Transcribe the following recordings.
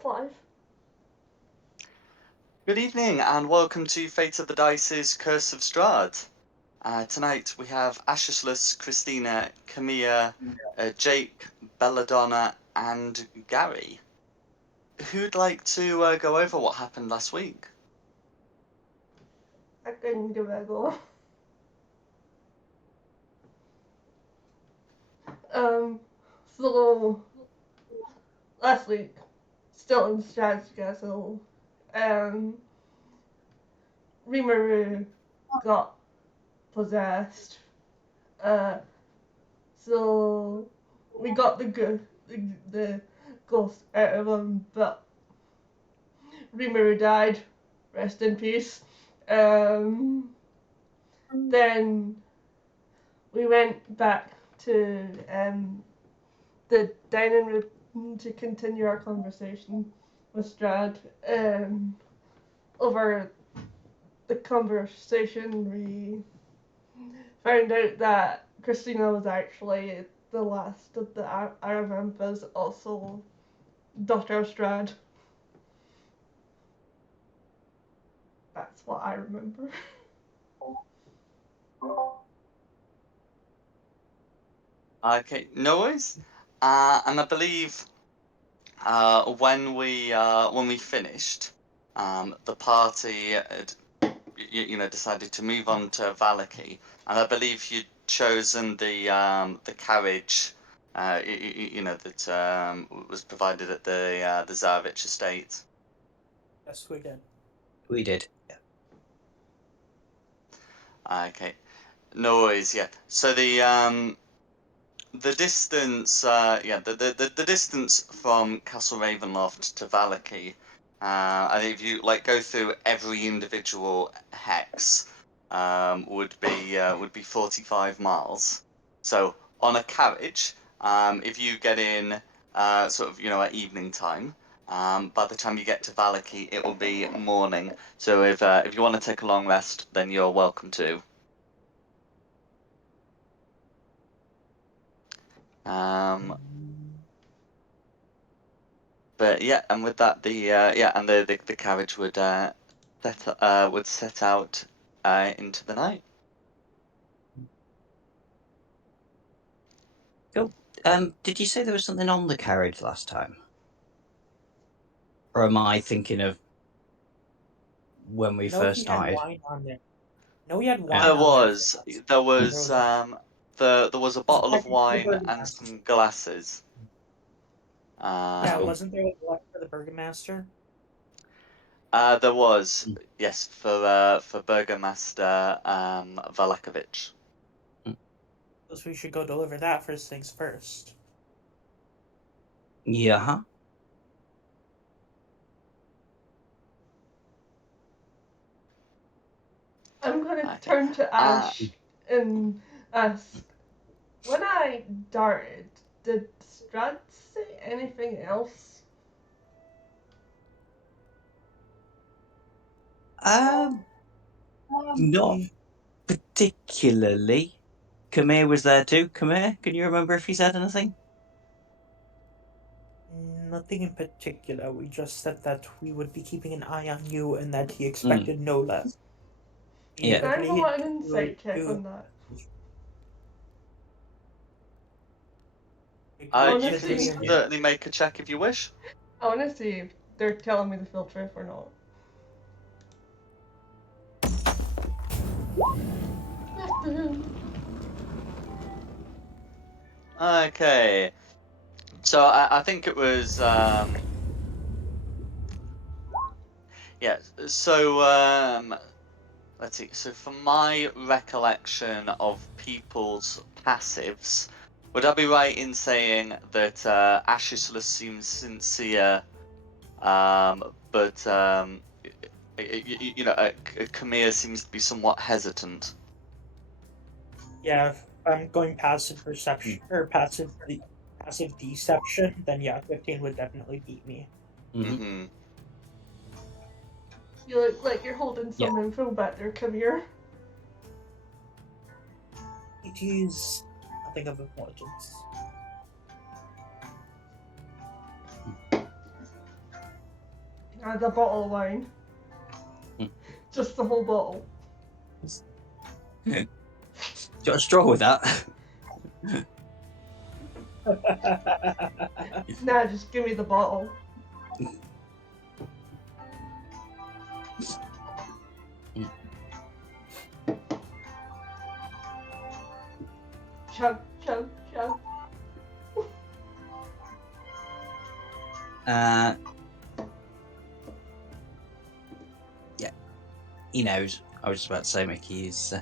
us live. Good evening and welcome to Fate of the Dice's Curse of Strahd. Tonight we have Ashisless, Christina, Camilla, Jake, Belladonna and Gary. Who'd like to go over what happened last week? I can give it a go. So last week, still in Straud's castle, Rimuru got possessed. So we got the ghost out of him, but Rimuru died. Rest in peace. Then we went back to the dining room to continue our conversation with Straud. Over the conversation, we found out that Christina was actually the last of the Aravampas, also daughter of Straud. That's what I remember. Okay, no worries. And I believe when we finished, the party had, decided to move on to Valaki, and I believe you'd chosen the carriage, that was provided at the Tsarevich estate. Yes, we did. We did. Yeah. Okay, no worries. Yeah. So the distance, the distance from Castle Ravenloft to Valaki, I think if you go through every individual hex, would be 45 miles. So on a carriage, if you get in at evening time, by the time you get to Valaki, it will be morning. So if you want to take a long rest, then you're welcome to. But yeah, and with that, the carriage would set out into the night. Cool. Did you say there was something on the carriage last time? Or am I thinking of when we first started? Wine on there. No, we had wine There on was there. there was a bottle of wine and some glasses. Yeah, Cool. wasn't there one for the Burgomaster? There was, yes, for Burgomaster Valakovich. Because we should go deliver that first things first. Yeah, huh? I'm gonna Okay. turn to Ash and ask, when I darted, did Straud say anything else? Not particularly. Kamir was there too. Kamir, can you remember if he said anything? Nothing in particular. We just said that we would be keeping an eye on you and that he expected no less. Yeah. I'm gonna want an insight check on that. You can certainly make a check if you wish. I want to see if they're telling me the full truth or not. Okay. So I think it was yeah. So let's see. So from my recollection of people's passives, would I be right in saying that Ashisless seems sincere, but Camille seems to be somewhat hesitant? Yeah, if I'm going passive perception or passive deception, then yeah, 15 would definitely beat me. Mm-hmm. You look like you're holding some info back there, come here. It is nothing of importance. The bottle of wine. Just the whole bottle. Do you want a straw with that? Nah, just give me the bottle. Chug, chug, chug. Yeah, he knows. I was just about to say, Mickey, he's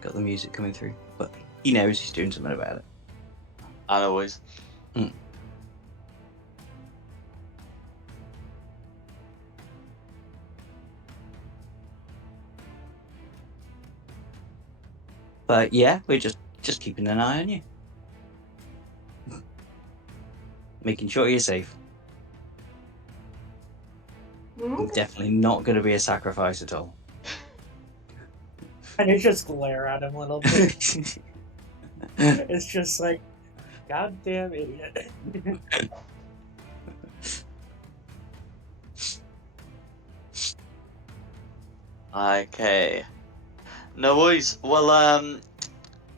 got the music coming through, but he knows he's doing something about it. And always. But yeah, we're just keeping an eye on you, making sure you're safe. Mm. Definitely not going to be a sacrifice at all. And I just glare at him a little bit. It's just like, goddamn idiot. Okay. No worries. Well,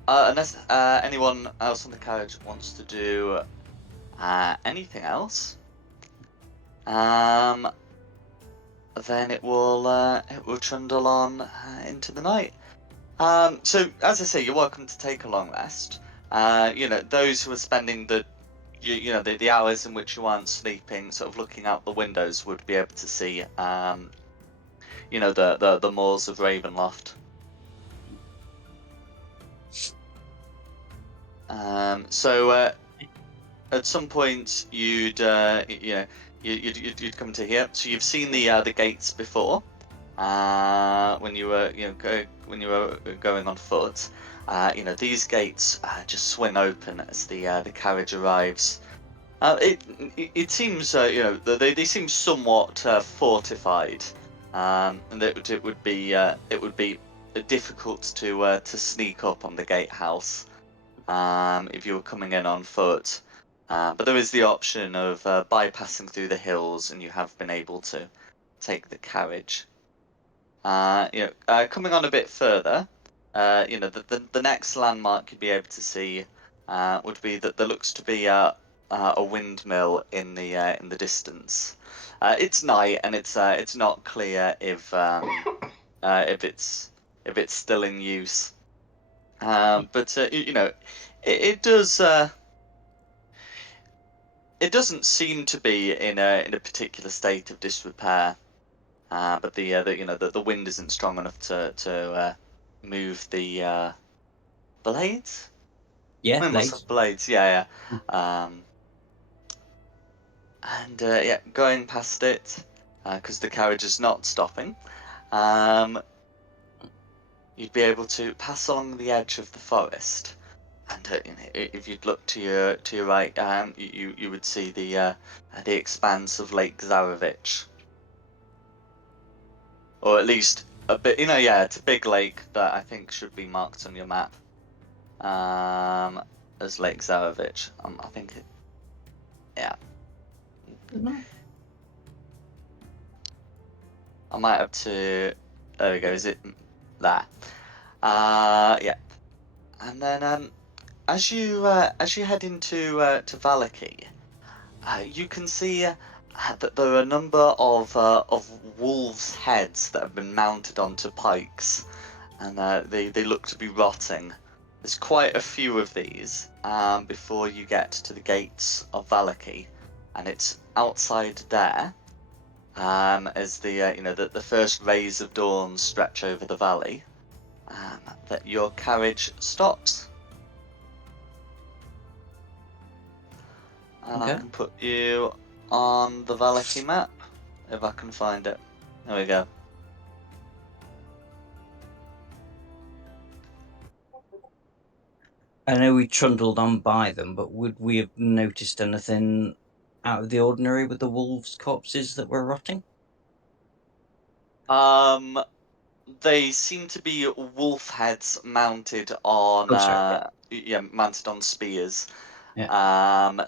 unless anyone else on the carriage wants to do anything else, then it will trundle on into the night. So as I say, you're welcome to take a long rest. Those who are spending the hours in which you aren't sleeping, sort of looking out the windows, would be able to see the moors of Ravenloft. So at some point you'd come to here. So you've seen the gates before when you were going on foot. These gates just swing open as the carriage arrives. It seems they seem somewhat fortified, and that it would be difficult to sneak up on the gatehouse if you were coming in on foot. But there is the option of bypassing through the hills, and you have been able to take the carriage. Coming on a bit further, the next landmark you'd be able to see would be that there looks to be a windmill in the distance. It's night, and it's not clear if it's still in use. But it does. It doesn't seem to be in a particular state of disrepair. But the wind isn't strong enough to move the blades. Yeah, I must blades. have blades. Yeah, yeah. And yeah, going past it because the carriage is not stopping. You'd be able to pass along the edge of the forest, and if you'd look to your right, you would see the expanse of Lake Zarovich, or at least a bit. Yeah, it's a big lake that I think should be marked on your map as Lake Zarovich. I think yeah. Mm-hmm. I might have to. There we go. Is it there? Yeah. And then as you head into to Valaki, you can see that there are a number of wolves' heads that have been mounted onto pikes, and they look to be rotting. There's quite a few of these before you get to the gates of Valaki, and it's outside there as the first rays of dawn stretch over the valley, that your carriage stops. And Okay. I can put you on the Valaki map if I can find it. There we go. I know we trundled on by them, but would we have noticed anything out of the ordinary with the wolves' corpses that were rotting? They seem to be wolf heads mounted on Oh, sorry. mounted on spears. Yeah.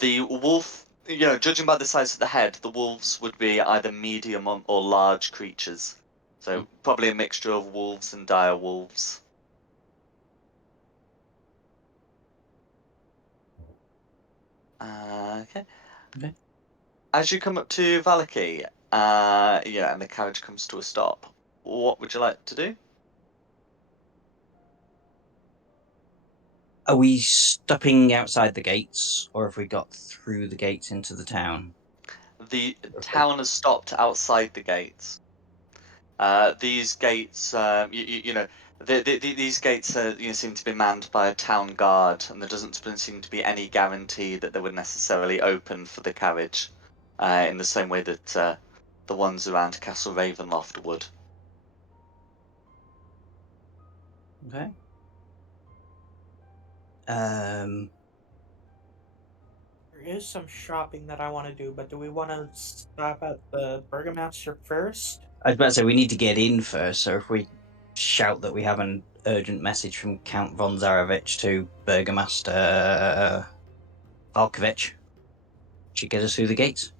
The wolf judging by the size of the head, the wolves would be either medium or large creatures. So probably a mixture of wolves and dire wolves. Okay. Okay. As you come up to Valaki, and the carriage comes to a stop, what would you like to do? Are we stopping outside the gates, or have we got through the gates into the town? The town has stopped outside the gates. These gates, these gates seem to be manned by a town guard, and there doesn't seem to be any guarantee that they would necessarily open for the carriage, in the same way that the ones around Castle Ravenloft would. Okay. There is some shopping that I want to do, but do we want to stop at the Burgomaster first? I was about to say we need to get in first, so if we shout that we have an urgent message from Count von Zarevich to Burgomaster Valkovich, should get us through the gates.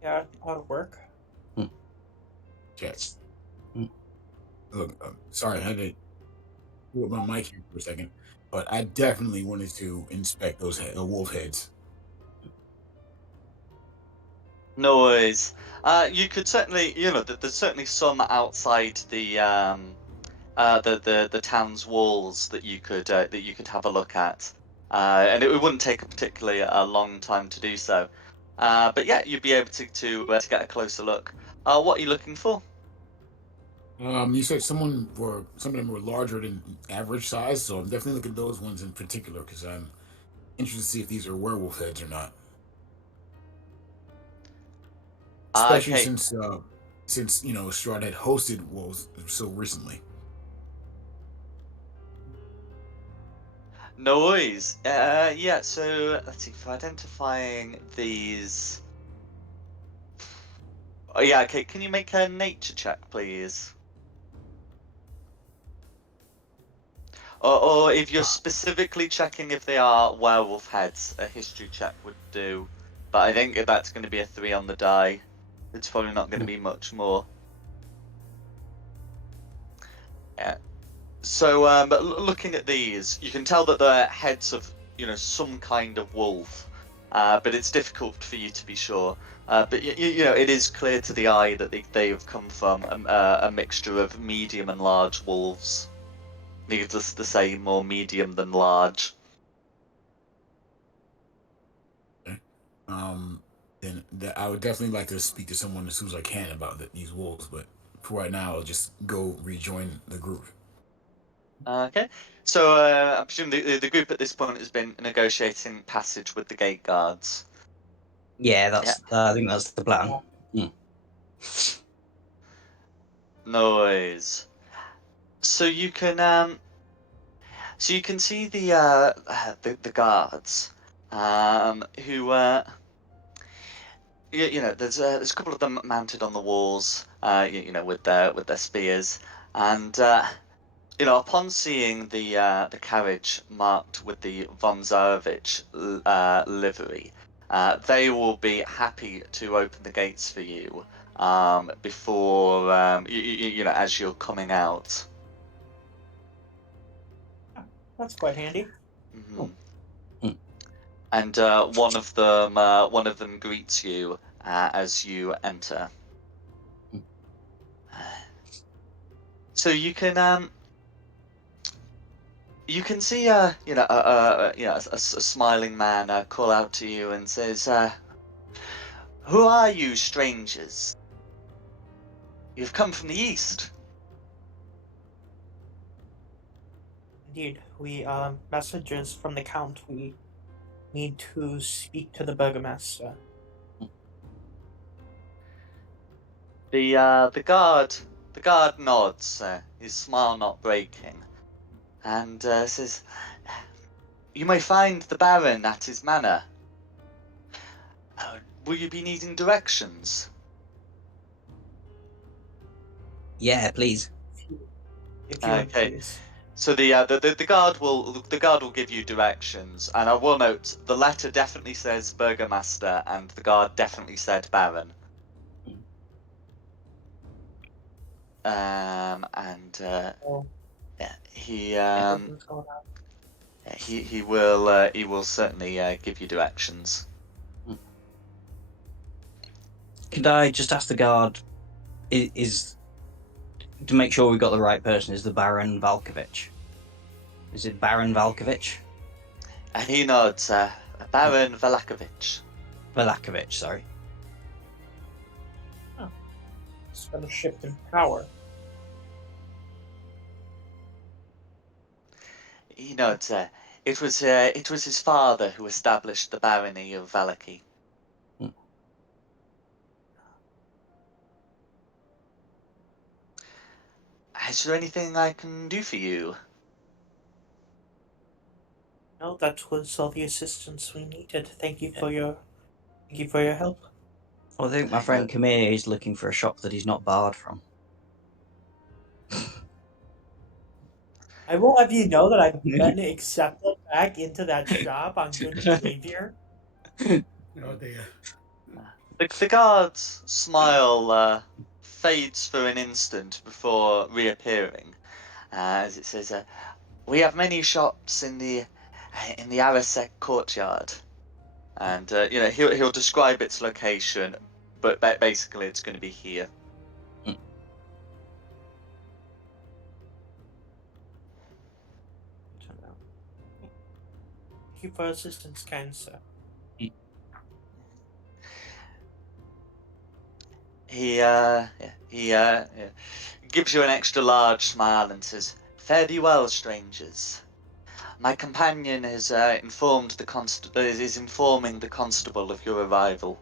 Yeah, that'll work. Yes. Hmm. Look, sorry, I had to put my mic here for a second, but I definitely wanted to inspect those wolf heads. No worries. You could certainly, there's certainly some outside the town's walls that you could have a look at, and it wouldn't take a particularly a long time to do so. But yeah, you'd be able to get a closer look. What are you looking for? You said some of them were larger than average size, so I'm definitely looking at those ones in particular because I'm interested to see if these are werewolf heads or not. Especially Okay, since Straud had hosted wolves so recently. no worries. Yeah. So let's see. For identifying these. Oh yeah. Okay. Can you make a nature check, please? Or if you're specifically checking if they are werewolf heads, a history check would do. But I think that's going to be a 3 on the die. It's probably not going to be much more. Yeah. So, but looking at these, you can tell that they're heads of, some kind of wolf. But it's difficult for you to be sure. But it is clear to the eye that they have come from a mixture of medium and large wolves. Needless to say, more medium than large. Okay. Then I would definitely like to speak to someone as soon as I can about these wolves, but for right now, I'll just go rejoin the group. Okay. So I presume the group at this point has been negotiating passage with the gate guards. Yeah, Yeah. I think that's the plan. Noise. So you can see the guards who there's a couple of them mounted on the walls with their spears, and upon seeing the carriage marked with the von Zarevich livery, they will be happy to open the gates for you before as you're coming out. That's quite handy. Mhm. Mm. And one of them greets you as you enter. Mm. So you can see a smiling man call out to you and says, "Who are you, strangers? You've come from the east." Indeed, we messages from the Count. We need to speak to the Burgomaster. The guard nods, his smile not breaking, and says, "You may find the Baron at his manor. Will you be needing directions?" Yeah, please. If you would Okay. please. So the guard will give you directions, and I will note the letter definitely says Burgomaster, and the guard definitely said Baron. And Oh, yeah, everything's going on. he will certainly give you directions. Could I just ask the guard, is to make sure we got the right person, is the Baron Valkovich? Is it Baron Valkovich? He nods, Baron Valakovich. Valakovich, sorry. It's been a shift in power. He nods, it was his father who established the barony of Valaki. Is there anything I can do for you? No, that was all the assistance we needed. Thank you Yeah. for your help. Well, I think my friend Kamir is looking for a shop that he's not barred from. I will have you know that I've been accepted back into that shop on good behavior. Oh dear. The guard's smile fades for an instant before reappearing, as it says, "We have many shops in the Arasek courtyard," and he'll describe its location, but basically it's going to be here. Thank you for assistance, kind sir. He gives you an extra large smile and says, "Fare thee well, strangers. My companion has informed is informing the constable of your arrival."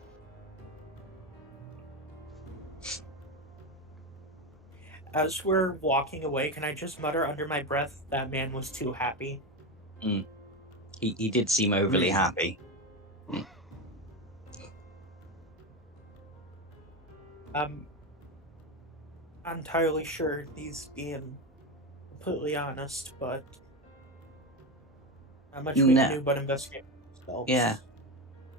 As we're walking away, can I just mutter under my breath, that man was too happy? He did seem overly happy. I'm not entirely sure he's being completely honest, but not much we can do but investigate ourselves. Yeah.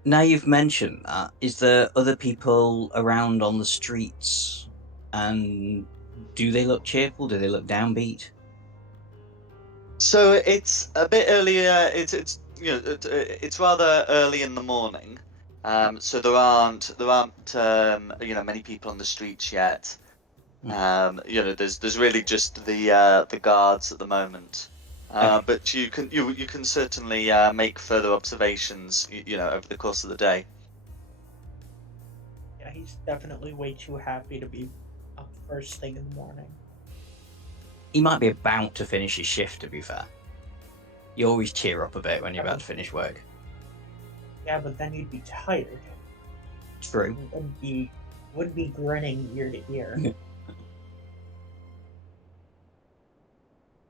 Now you've mentioned that, is there other people around on the streets, and do they look cheerful? Do they look downbeat? So it's a bit earlier. It's rather early in the morning. So there aren't many people on the streets yet. There's really just the guards at the moment. Okay. But you can certainly make further observations, over the course of the day. Yeah, he's definitely way too happy to be up first thing in the morning. He might be about to finish his shift, to be fair. You always cheer up a bit when you're about to finish work. Yeah, but then you'd be tired. True. You wouldn't be grinning ear to ear.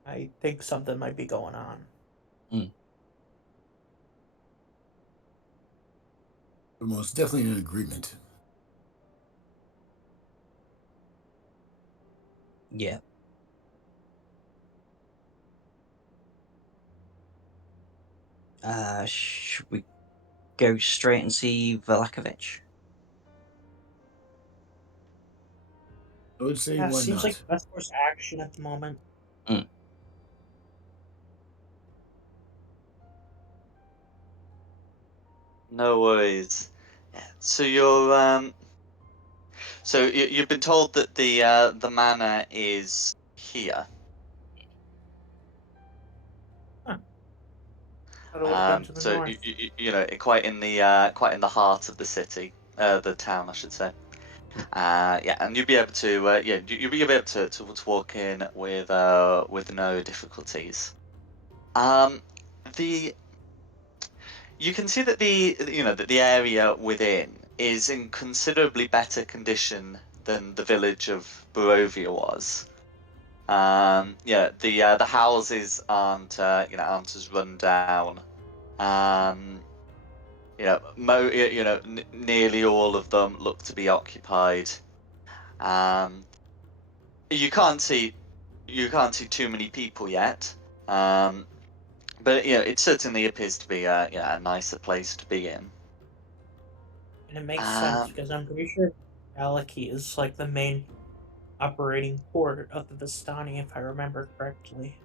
I think something might be going on. We're most definitely in agreement. Yeah. Should we go straight and see Valakovich? I would say Yeah, why seems not? like the best course of action at the moment. No worries. Yeah. So you've been told that the manor is here. Gotta look down to the So north. quite in the heart of the city, the town, I should say. Yeah, and you'll be able to you'll be able to walk in with no difficulties. The You can see that the area within is in considerably better condition than the village of Barovia was. The houses aren't as run down. Nearly all of them look to be occupied. You can't see you can't see too many people yet. But it certainly appears to be a nicer place to be in. And it makes sense Um, because I'm pretty sure Valaki is like the main operating port of the Vistani, if I remember correctly.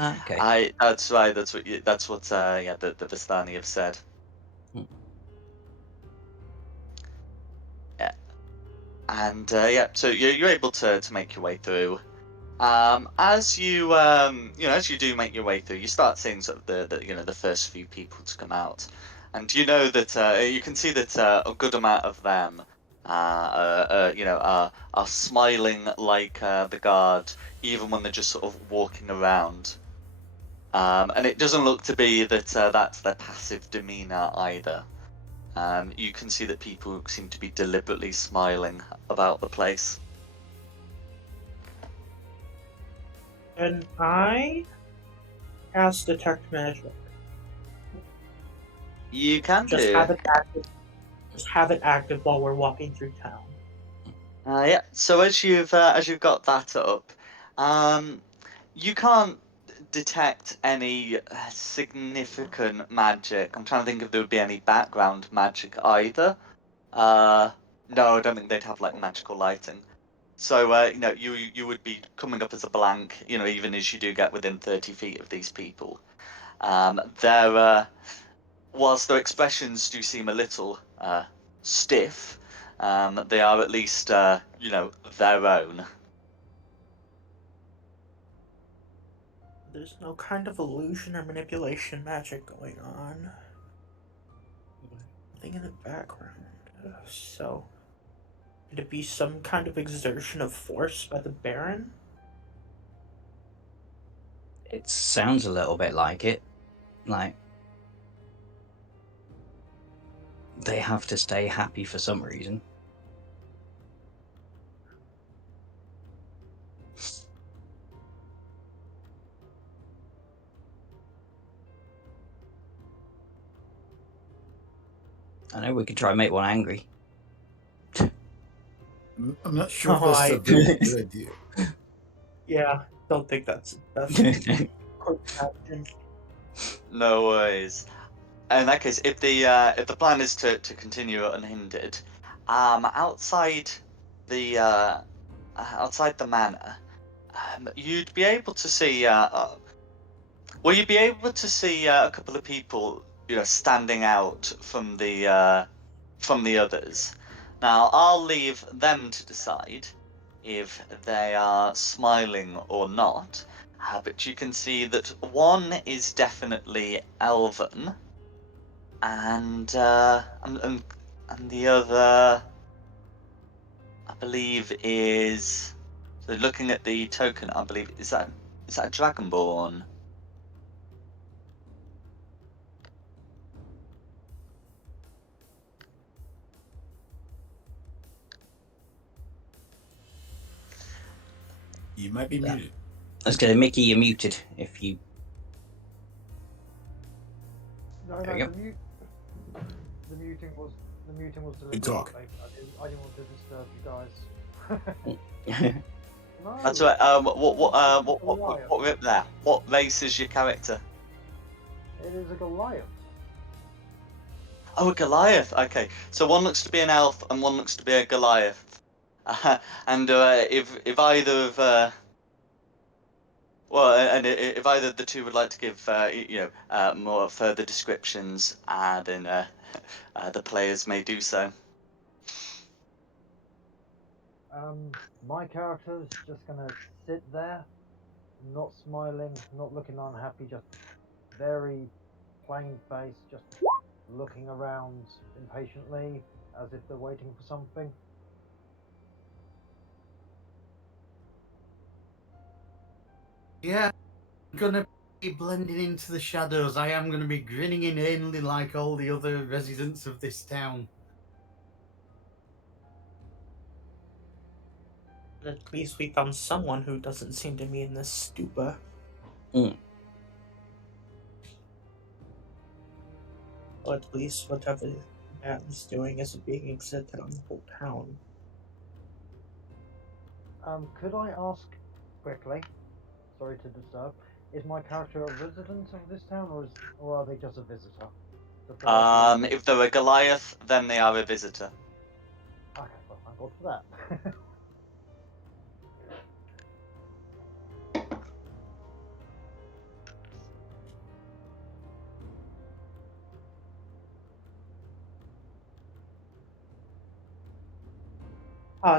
Okay. that's right. That's what the Vistani have said. Hmm. Yeah, and so you're able to make your way through. As you as you do make your way through, you start seeing sort of the first few people to come out, and you know that you can see that a good amount of them are smiling like the guard, even when they're just sort of walking around. And it doesn't look to be that that's their passive demeanor either. You can see that people seem to be deliberately smiling about the place. And I cast Detect Magic. You can Just do. have it active. Just have it active while we're walking through town. Yeah. So as you've got that up, you can't detect any significant magic. I'm trying to think if there would be any background magic either. No, I don't think they'd have like magical lighting. So you would be coming up as a blank. Even as you do get within 30 feet of these people. Their whilst their expressions do seem a little stiff, they are at least their own. There's no kind of illusion or manipulation magic going on. Nothing in the background. So, could it be some kind of exertion of force by the Baron? It sounds a little bit like it. Like they have to stay happy for some reason. I know we could try and make one angry. I'm not sure if Oh, that's a very good idea. yeah, don't think that's the best course of action. No worries. In that case, if the plan is to continue unhindered, outside the manor, you'd be able to see you'd be able to see a couple of people, standing out from the others. Now, I'll leave them to decide if they are smiling or not. But you can see that one is definitely elven, and the other, I believe, is. So looking at the token, I believe is that a dragonborn? You might be muted. Let's go, Mickey. You're muted. If you No, There no, you go. the muting was Good deliberate. talk. I didn't want to disturb you guys. No, That's right. it's a Goliath. What race is your character? It is a Goliath. Oh, a Goliath. Okay, so one looks to be an elf and one looks to be a Goliath. And if either of if either of the two would like to give more further descriptions, then the players may do so. My character's just gonna sit there, not smiling, not looking unhappy, just very plain face, just looking around impatiently as if they're waiting for something. Yeah, I'm gonna be blending into the shadows. I am gonna be grinning inanely like all the other residents of this town. At least we found someone who doesn't seem to be in this stupor. Mm. Or at least whatever Baron's doing isn't being exerted on the whole town. Could I ask quickly. Sorry to disturb. Is my character a resident of this town, or are they just a visitor? Just a regular If they're a Goliath, then they are a visitor. Okay, well, thank God for that.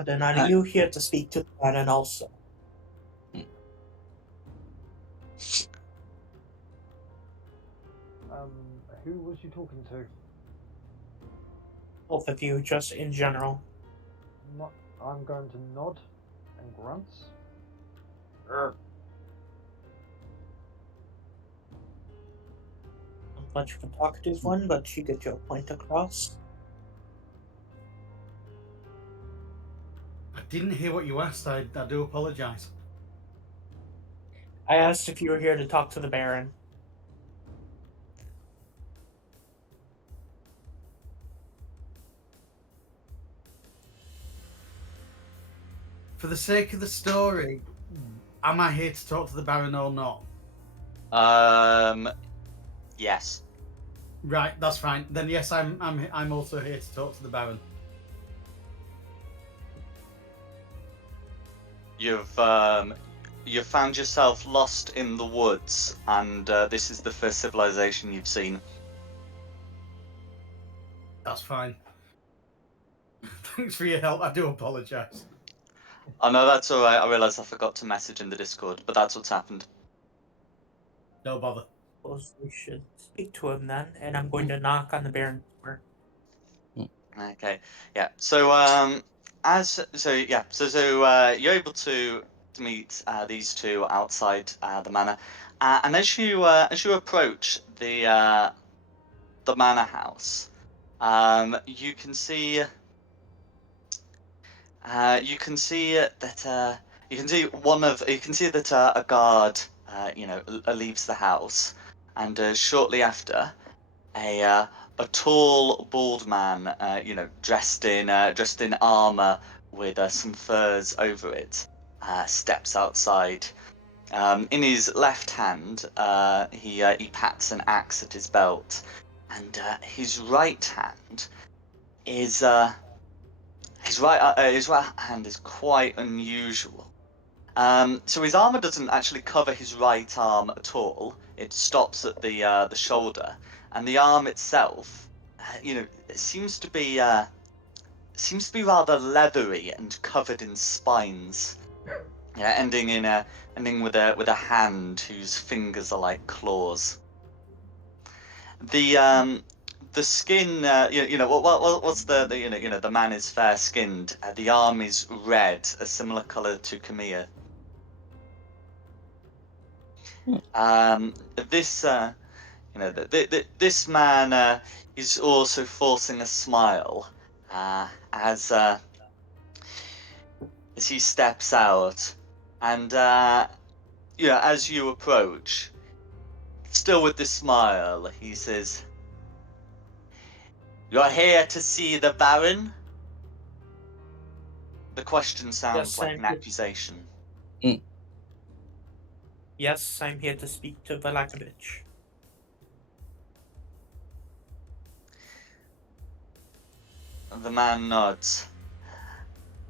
Then are you here to speak to the Baron also? Who was you talking to? Both of you, just in general. I'm going to nod and grunt. Not much of a talkative one, but you get your point across. I didn't hear what you asked. I do apologise. I asked if you were here to talk to the Baron. For the sake of the story, am I here to talk to the Baron or not? Yes. Right, that's fine. Then yes, I'm also here to talk to the Baron. You've found yourself lost in the woods, and this is the first civilization you've seen. That's fine. Thanks for your help. I do apologise. Oh no, that's all right. I realise I forgot to message in the Discord, but that's what's happened. No bother. Suppose we should speak to him then, and I'm going to knock on the Baron's door. Okay, yeah. So you're able to meet these two outside the manor, and as you approach the manor house, you can see that a guard leaves the house, and shortly after a tall bald man dressed in armor with some furs over it steps outside. In his left hand he pats an axe at his belt, and his right hand is his right hand is quite unusual. So his armor doesn't actually cover his right arm at all. It stops at the shoulder, and the arm itself, it seems to be rather leathery and covered in spines. Yeah, ending with a hand whose fingers are like claws. The skin, what's the man is fair skinned. The arm is red, a similar color to Camilla. This this man is also forcing a smile as he steps out, and as you approach, still with this smile, he says, "You're here to see the Baron?" The question sounds like an accusation. Yes, I'm here to speak to Valakovich. The man nods.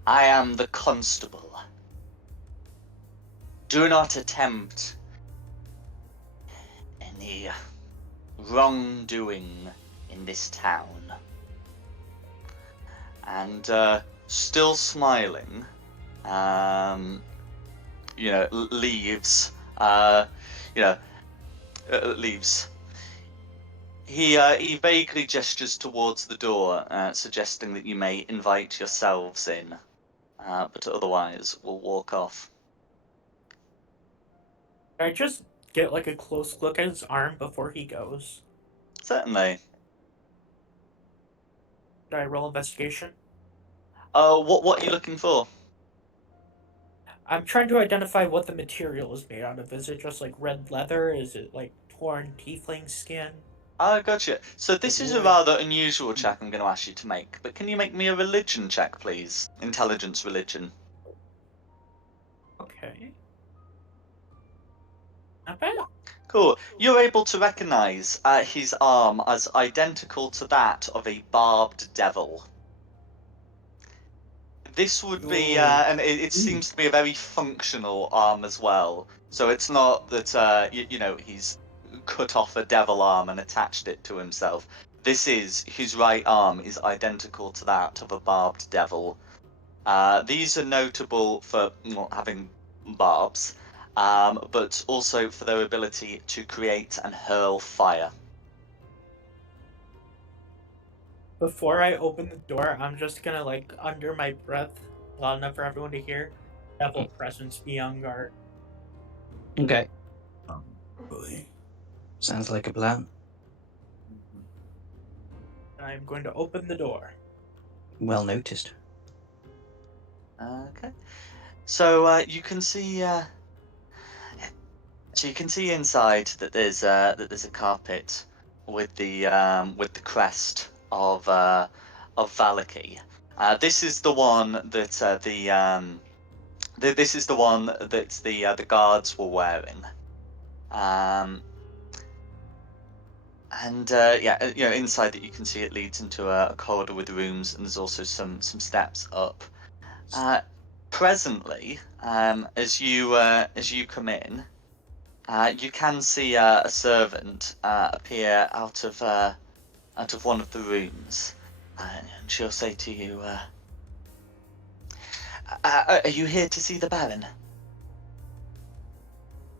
"I am the constable. Do not attempt any wrongdoing in this town." And still smiling, leaves. Leaves. He vaguely gestures towards the door, suggesting that you may invite yourselves in, but otherwise will walk off. Can I just get like a close look at his arm before he goes? Certainly. Did I roll investigation? What are you looking for? I'm trying to identify what the material is made out of. Is it just like red leather? Is it like torn tiefling skin? Oh, gotcha. So this is a rather unusual check I'm going to ask you to make, but can you make me a religion check, please? Intelligence religion. Okay. Not bad. Cool. You're able to recognize his arm as identical to that of a barbed devil. This would be, and it seems to be a very functional arm as well. So it's not that, he's cut off a devil arm and attached it to himself. His right arm is identical to that of a barbed devil. These are notable for not having barbs, but also for their ability to create and hurl fire. Before I open the door, I'm just gonna like under my breath, loud enough for everyone to hear, devil presence be on guard. Okay. Really? Sounds like a plan. And I'm going to open the door. Well noticed. Okay. So you can see. So you can see inside that there's a carpet with the crest of Valaki. This is the one that this is the one that the guards were wearing. And inside that you can see it leads into a corridor with rooms, and there's also some steps up. Presently, as you come in, you can see a servant appear out of one of the rooms, and she'll say to you, "Are you here to see the Baron?"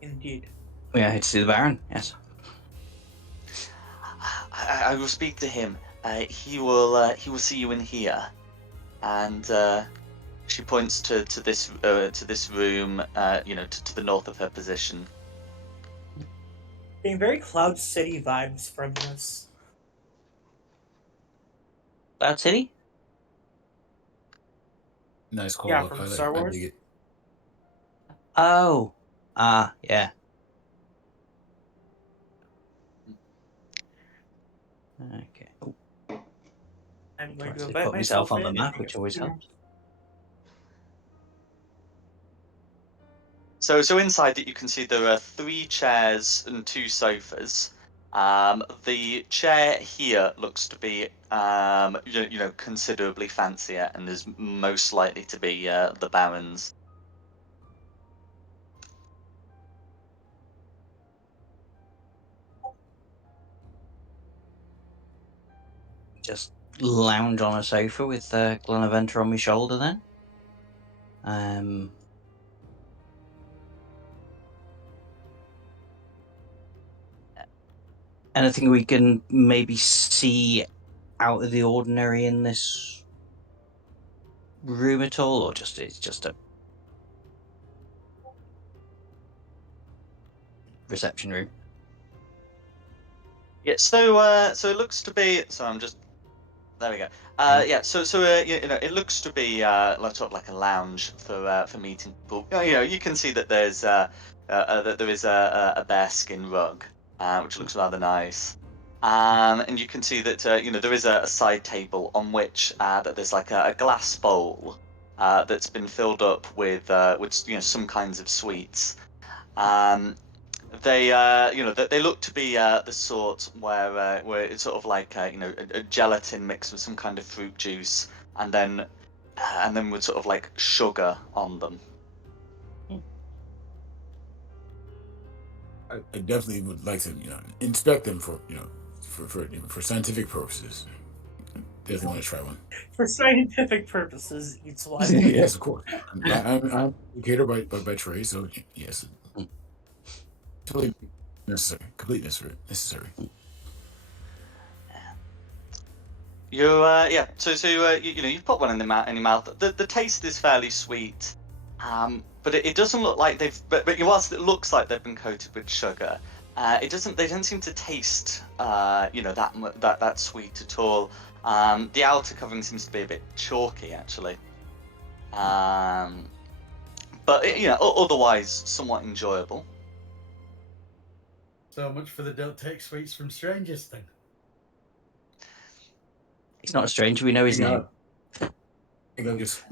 Indeed. We are here to see the Baron, yes. I will speak to him. He will see you in here, and she points to this room, to the north of her position. Getting very Cloud City vibes from this. Cloud City? Nice call. Yeah, from Star I Wars. dig it. Oh. Yeah. Okay. Oh, I'm going to actually invite put myself on the in map, and which always helps. So inside that you can see there are 3 chairs and 2 sofas. The chair here looks to be considerably fancier and is most likely to be the Baron's. Just lounge on a sofa with Glenaventer on my shoulder then. Anything we can maybe see out of the ordinary in this room at all, or it's just a reception room? Yeah. So it looks to be. So I'm just. There we go. Yeah. So it looks to be sort of like a lounge for meeting people. You can see that there's that there is a bearskin rug, which looks rather nice. And you can see that there is a side table on which that there's like a glass bowl that's been filled up with some kinds of sweets. They they look to be the sort where it's sort of like a gelatin mixed with some kind of fruit juice, and then with sort of like sugar on them. I definitely would like to inspect them for scientific purposes. Definitely want to try one. For scientific purposes, eats one. Yes, of course. I'm an educator by trade, so yes, totally necessary, completely necessary. You've put one in your mouth. The taste is fairly sweet, but it doesn't look like they've. But whilst it looks like they've been coated with sugar, it doesn't. They don't seem to taste that sweet at all. The outer covering seems to be a bit chalky actually. But otherwise somewhat enjoyable. So much for the don't take sweets from strangers thing. He's not a stranger. We know his name. I think I'll just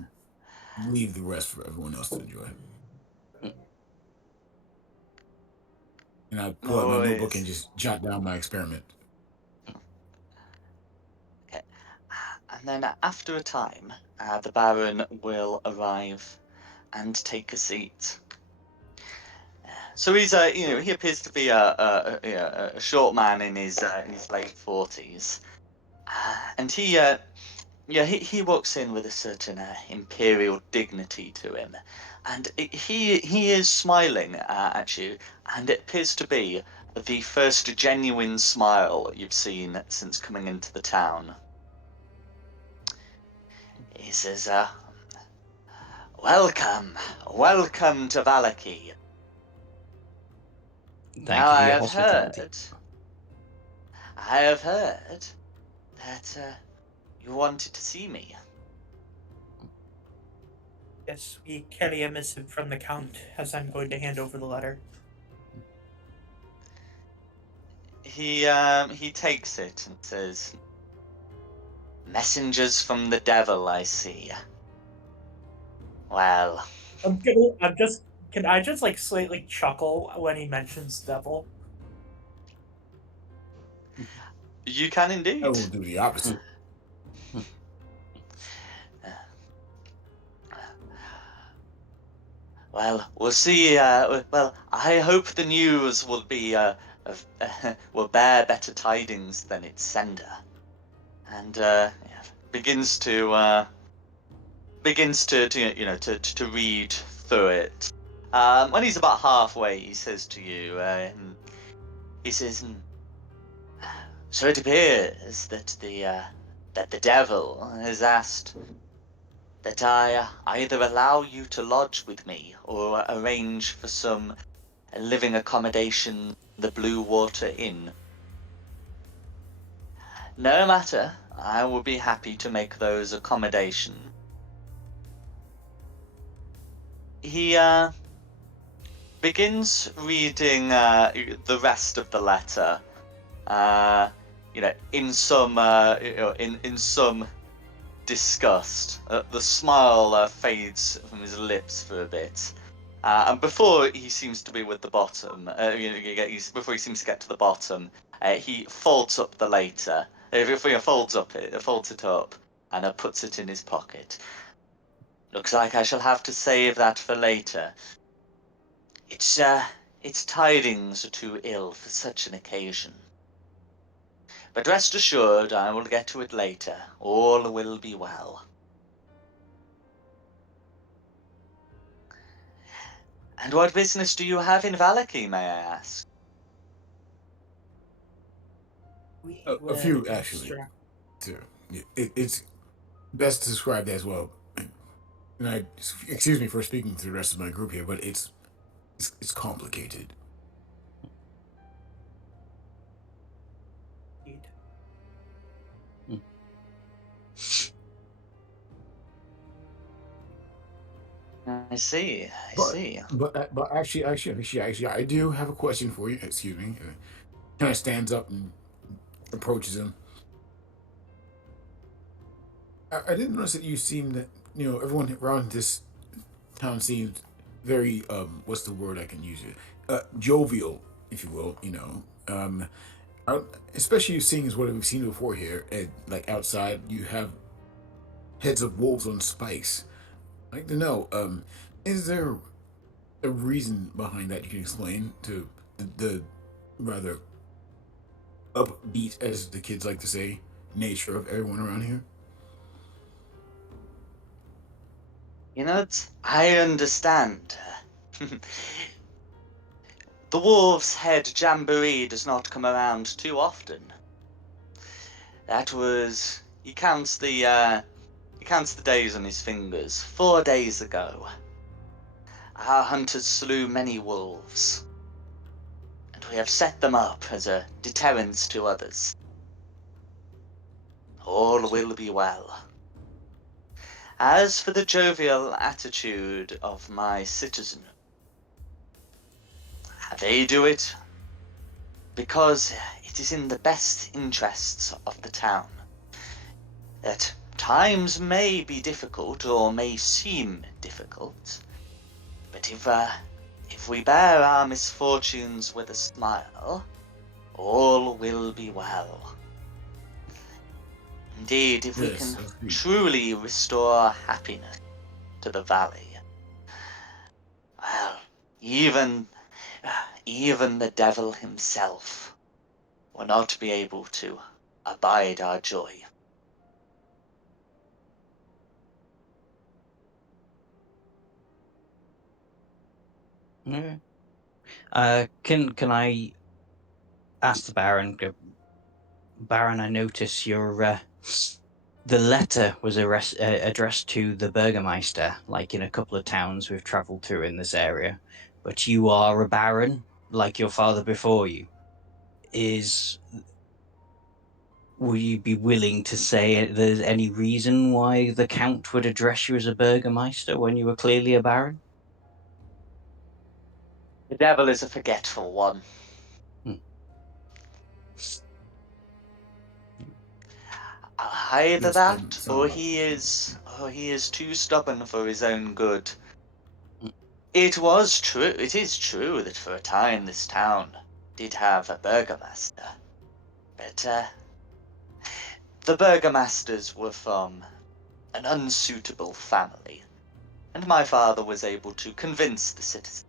leave the rest for everyone else to enjoy. And I pull No out my notebook and worries. just jot down my experiment. Okay. And then after a time, the Baron will arrive and take a seat. So he's he appears to be a short man in his late 40s, and he walks in with a certain imperial dignity to him, and he is smiling at you, and it appears to be the first genuine smile you've seen since coming into the town. He says, "Welcome, welcome to Valaki. Thank Now you for I your have hospitality. heard that you wanted to see me." Yes, we carry a missive from the Count as I'm going to hand over the letter. He takes it and says, "Messengers from the devil, I see. Well, Can I just like slightly chuckle when he mentions devil? you can I indeed. will do the opposite. Well, we'll see. Well, I hope the news will be will bear better tidings than its sender." And yeah, begins to read through it. When he's about halfway, he says to you, he says, "So it appears that the devil has asked that I either allow you to lodge with me or arrange for some living accommodation, the Blue Water Inn. No matter, I will be happy to make those accommodations." He begins reading the rest of the letter. In some in some disgust. The smile fades from his lips for a bit, and before he seems to be with the bottom, before he seems to get to the bottom, he folds up the letter. If he folds it up, and puts it in his pocket. "Looks like I shall have to save that for later. Its tidings are too ill for such an occasion. But rest assured, I will get to it later. All will be well." "And what business do you have in Valaki, may I ask?" We A would few, actually. instruct. Too. It's best described as well. And excuse me for speaking to the rest of my group here, but it's complicated. I see. I But see. but actually, I do have a question for you. Excuse me. Kind of stands up and approaches him. I didn't notice that you seemed that everyone around this town seems very what's the word I can use it jovial, if you will. I, especially seeing as what we've seen before here, like outside you have heads of wolves on spikes. I'd like to know, is there a reason behind that you can explain to the rather upbeat, as the kids like to say, nature of everyone around here? I understand. The Wolf's Head Jamboree does not come around too often. That was he counts the days on his fingers. 4 days ago, our hunters slew many wolves, and we have set them up as a deterrence to others. All will be well. As for the jovial attitude of my citizen, they do it because it is in the best interests of the town. That times may be difficult or may seem difficult, but if if we bear our misfortunes with a smile, all will be well. Indeed, if we Yes, can agreed. truly restore happiness to the valley, well, even even the devil himself will not be able to abide our joy. Yeah. Can I ask the Baron? Baron, I notice your the letter was addressed to the Burgermeister, like in a couple of towns we've travelled through in this area. But you are a Baron, like your father before you. Would you be willing to say there's any reason why the Count would address you as a Burgermeister when you were clearly a Baron? The devil is a forgetful one. Hmm. Either Yes, doesn't that, sound right. or he is too stubborn for his own good. Hmm. It is true that for a time this town did have a burgomaster, but the burgomasters were from an unsuitable family, and my father was able to convince the citizens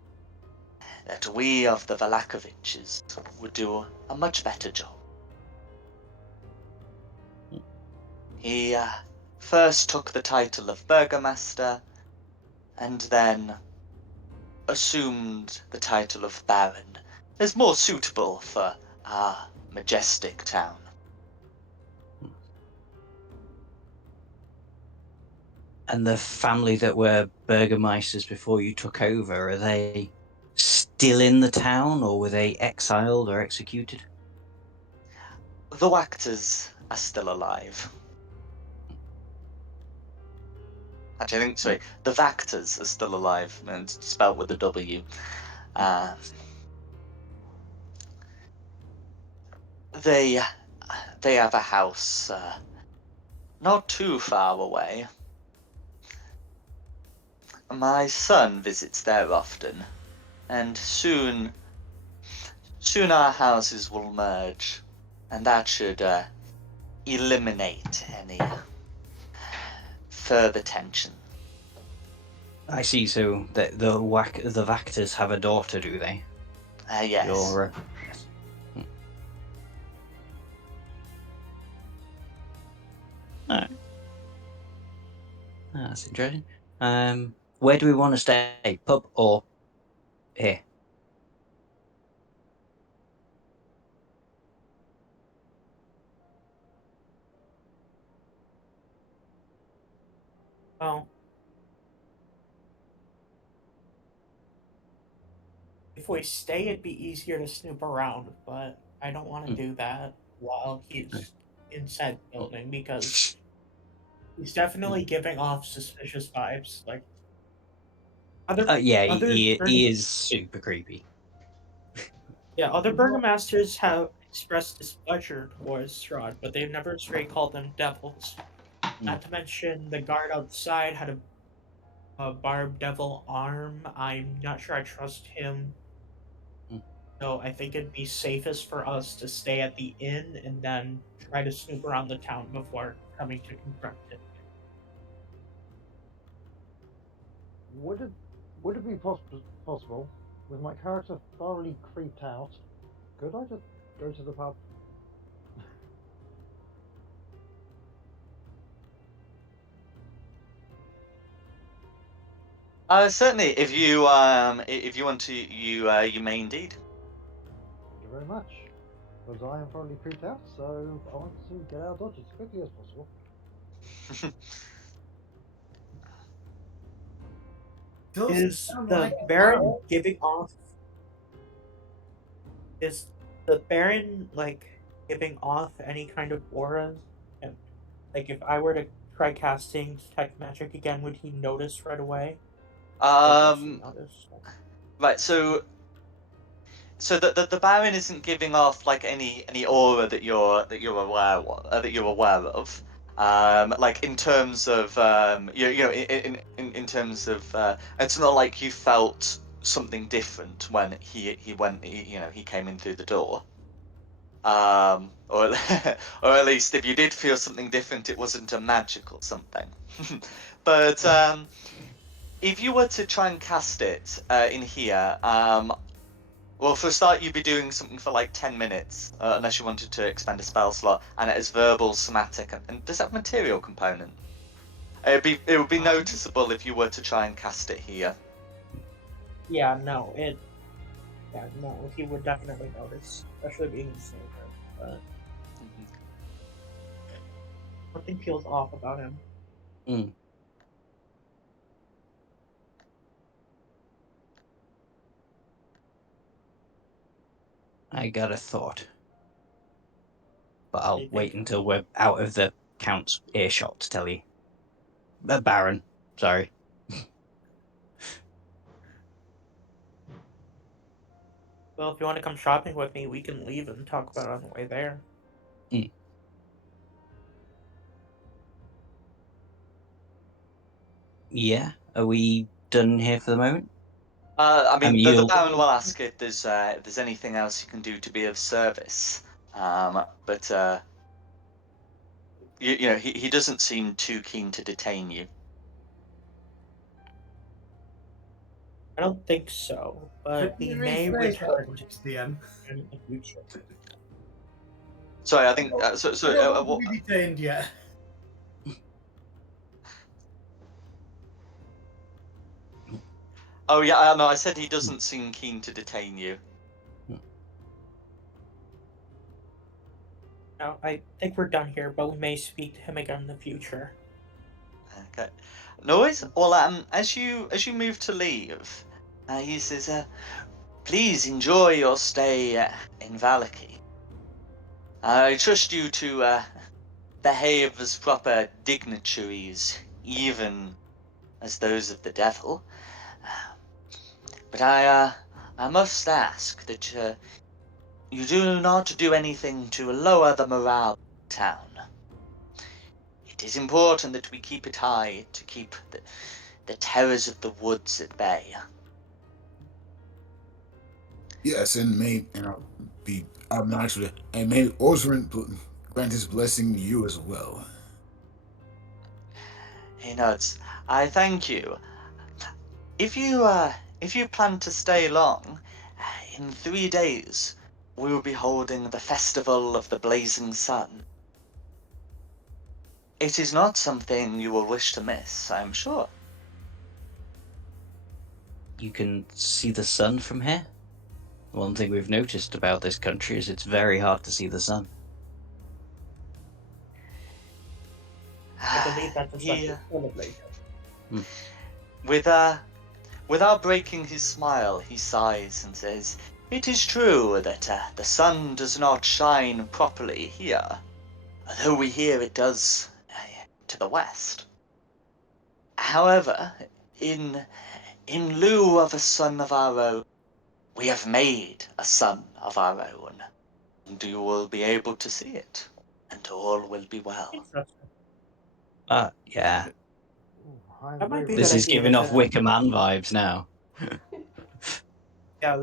that we of the Valakoviches would do a much better job. He first took the title of burgomaster, and then assumed the title of baron as more suitable for our majestic town. And the family that were Burgermeisters before you took over, are they still in the town or were they exiled or executed? The Wachters are still alive. Actually, I think, sorry, the Vactors are still alive, and it's spelled with a W. Uh, they they have a house not too far away. My son visits there often, and soon our houses will merge, and that should eliminate any further tension. I see. So the Vactors have a daughter, do they? Yes. Yes. Alright. That's interesting. Where do we want to stay? Pub or here? Well, if we stay, it'd be easier to snoop around, but I don't want to Hmm. do that while he's inside the building because he's definitely giving off suspicious vibes. Like Yeah, other he is super creepy. other burgomasters have expressed displeasure towards Straud, but they've never straight called them devils. Not to mention the guard outside had a barbed devil arm. I'm not sure I trust him. Mm. So I think it'd be safest for us to stay at the inn and then try to snoop around the town before coming to confront it. Would it be possible, with my character thoroughly creeped out, could I just go to the pub? Certainly, if you want to, you may indeed. Thank you very much. Because I am thoroughly creeped out, so I want to get out of Dodge as quickly as possible. Does Is sound the like Baron giving off? Is the Baron like giving off any kind of auras? And like, if I were to try casting detect magic again, would he notice right away? Or does he um, notice? right. So the Baron isn't giving off like any aura that you're aware of. Like in terms of in terms of it's not like you felt something different when he came in through the door. Or or at least if you did feel something different, it wasn't a magical something. But if you were to try and cast it in here, well, for a start, you'd be doing something for like 10 minutes, unless you wanted to expend a spell slot, and it is verbal, somatic, and does it have a material component? It would be noticeable if you were to try and cast it here. Yeah, no, he would definitely notice, especially being in the same room. But something feels off about him. I got a thought. But I'll You wait think- until we're out of the Count's earshot to tell you. Baron, sorry. Well, if you want to come shopping with me, we can leave and talk about it on the way there. Yeah, are we done here for the moment? I mean, the you'll- Baron will ask if there's anything else you can do to be of service. But he doesn't seem too keen to detain you. I don't think so, but Could we you may rephrase that, return please, DM? in the future. Sorry, I think I don't want to be detained yet. Oh yeah, no, I said he doesn't seem keen to detain you. No, I think we're done here, but we may speak to him again in the future. Okay. No worries. Well, as you move to leave, he says, "Please enjoy your stay in Valaki. I trust you to behave as proper dignitaries, even as those of the devil. But I must ask that you do not do anything to lower the morale of the town. It is important that we keep it high to keep the terrors of the woods at bay." Yes, and may Osrin grant his blessing to you as well. He nods. "I thank you. If you plan to stay long, in 3 days we will be holding the Festival of the Blazing Sun. It is not something you will wish to miss, I am sure." You can see the sun from here? One thing we've noticed about this country is it's very hard to see the sun. I believe that's a He, subject celebration. without breaking his smile, he sighs and says, "It is true that the sun does not shine properly here, although we hear it does to the west. However, in lieu of a sun of our own, we have made a sun of our own, and you will be able to see it, and all will be well." Interesting. Yeah. I That might agree be a This good is idea giving to off visit. Wicker Man vibes now. Yeah,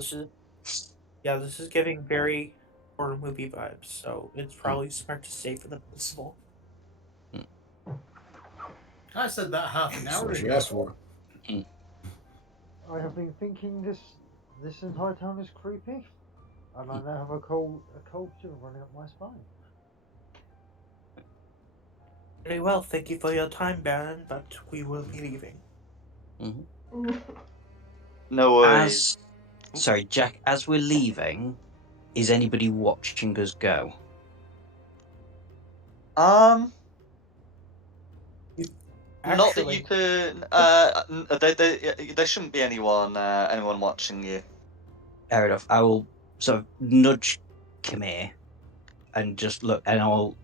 this is giving very horror movie vibes, so it's probably smart to stay for the festival. I said that half an That's hour what you ago. asked for. I have been thinking this entire town is creepy, and I now have a cold chill running up my spine. Very well, thank you for your time, Baron, but we will be leaving. No worries. Sorry, Jack, as we're leaving, is anybody watching us go? Not that you Actually, can. There shouldn't be anyone watching you. Fair enough. I will sort of nudge Khmer and just look, and I'll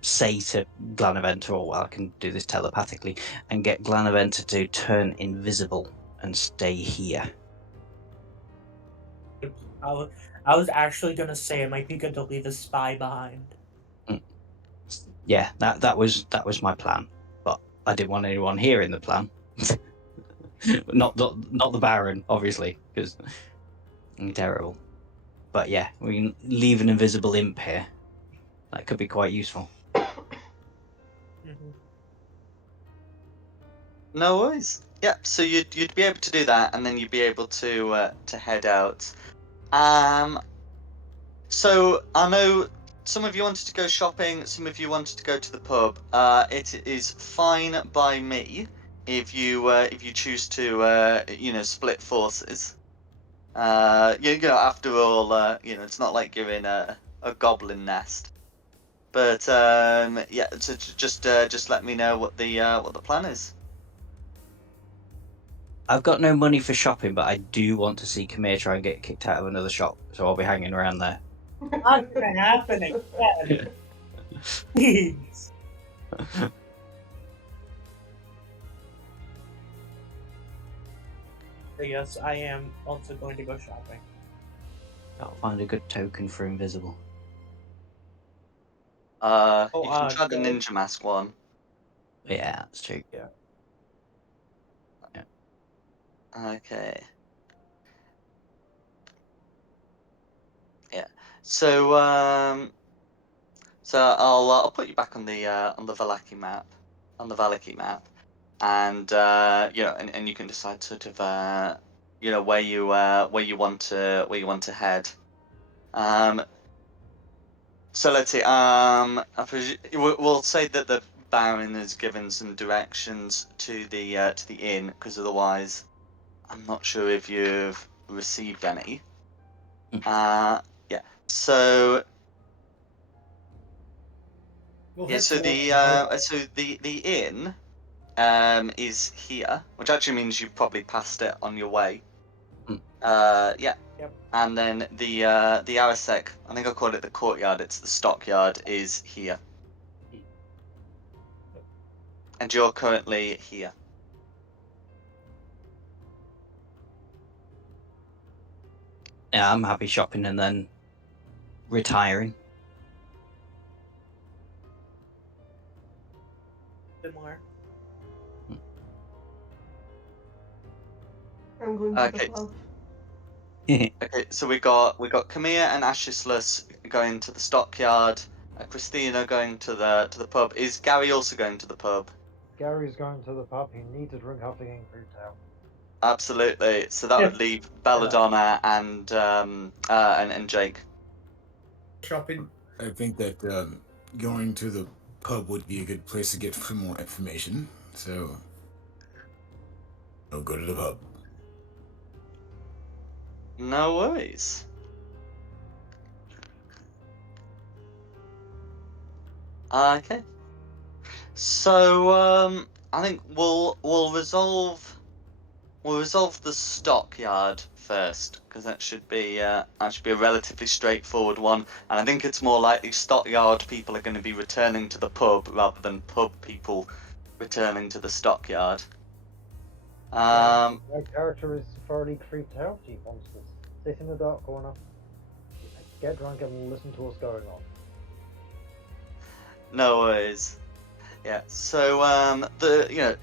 say to Glanaventer, or I can do this telepathically, and get Glanaventer to turn invisible and stay here. I was actually gonna say it might be good to leave a spy behind. Yeah, that was my plan, but I didn't want anyone hearing the plan. not the Baron, obviously, because terrible. But yeah, we can leave an invisible imp here. That could be quite useful. Mm-hmm. No worries. Yeah, so you'd be able to do that, and then you'd be able to head out. So I know some of you wanted to go shopping, some of you wanted to go to the pub. It is fine by me if you choose to split forces. After all, it's not like you're in a goblin nest. But yeah, so just let me know what the plan is. I've got no money for shopping, but I do want to see Kamir try and get kicked out of another shop, so I'll be hanging around there. Not gonna happen again. Please. So yes, I am also going to go shopping. I'll find a good token for invisible. You can try the go. ninja mask one. Yeah, that's true. Yeah. Okay. Yeah. So I'll put you back on the Valaki map, and and you can decide sort of where you want to head. So let's see. We'll say that the Baron has given some directions to the inn, because otherwise, I'm not sure if you've received any. Yeah. So We'll yeah. head So towards the inn is here, which actually means you've probably passed it on your way. Yeah. Yep. And then the Arasek, I think I called it the courtyard. It's the stockyard, is here. And you're currently here. Yeah, I'm happy shopping and then retiring. Similar. I'm going to Okay. the pub. Okay, so we got Kamir and Ashisless going to the stockyard. Christina going to the pub. Is Gary also going to the pub? Gary's going to the pub. He needs a drink after getting creeped out. Absolutely. So that would leave Belladonna and Jake. shopping. I think that going to the pub would be a good place to get some more information. So, I'll go to the pub. No worries. Okay. So I think we'll resolve the stockyard first, because that should be a relatively straightforward one, and I think it's more likely stockyard people are going to be returning to the pub rather than pub people returning to the stockyard. My character is thoroughly creeped out. He wants to sit in the dark corner, get drunk, and listen to what's going on. No worries. Yeah. So the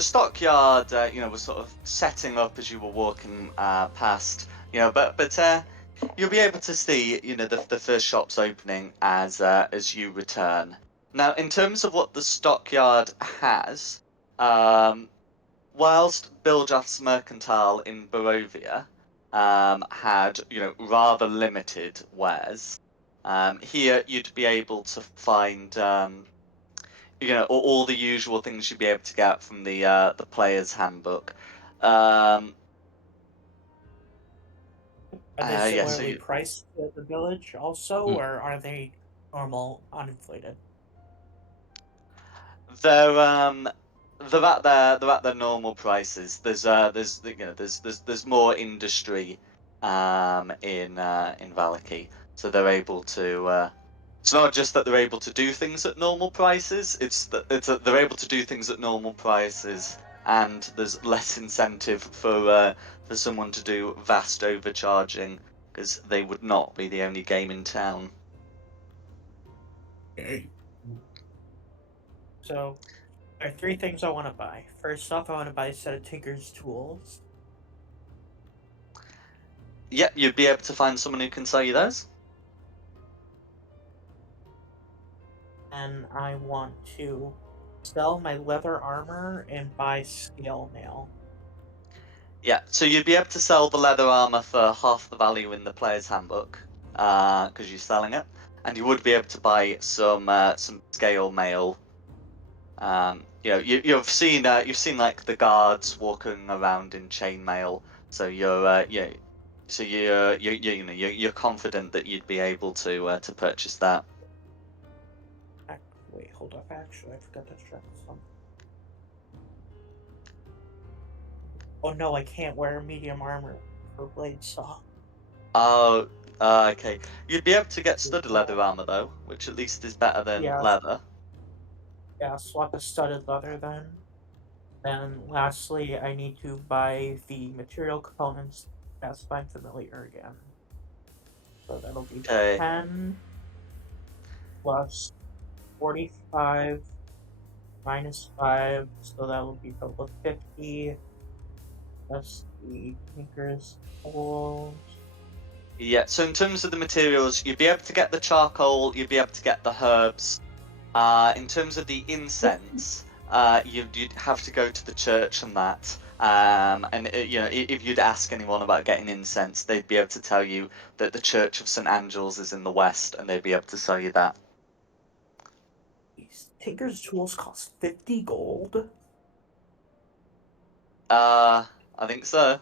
stockyard, was sort of setting up as you were walking past, but you'll be able to see, the first shops opening as you return. Now, in terms of what the stockyard has, whilst Biljath's Mercantile in Barovia had, rather limited wares, here you'd be able to find all the usual things you'd be able to get from the player's handbook. Are they Yeah, so similarly priced to the village also, or are they normal, uninflated? they're at their normal prices. There's more industry in Valaki, so they're able to. It's not just that they're able to do things at normal prices. It's that they're able to do things at normal prices, and there's less incentive for someone to do vast overcharging, because they would not be the only game in town. Okay. So, There are three things I want to buy. First off, I want to buy a set of Tinker's tools. Yep, you'd be able to find someone who can sell you those. And I want to sell my leather armor and buy scale mail. Yeah, so you'd be able to sell the leather armor for half the value in the player's handbook, because you're selling it, and you would be able to buy some scale mail. You've seen like the guards walking around in chainmail, so you're confident that you'd be able to purchase that. Wait, hold up. Actually, I forgot to check something. Oh no, I can't wear medium armor for blade saw. Oh, okay. You'd be able to get studded leather armor though, which at least is better than Yeah. leather. Yeah, swap the studded leather then. Then lastly, I need to buy the material components as I'm familiar again. So that'll be Okay. 10 plus 45 minus 5, so that will be total 50 plus the Tinker's tools. Yeah, so in terms of the materials, you'd be able to get the charcoal, you'd be able to get the herbs. In terms of the incense, you'd have to go to the church and that. If you'd ask anyone about getting incense, they'd be able to tell you that the Church of St. Angels is in the west, and they'd be able to sell you that. These Tinker's tools cost 50 gold. I think so.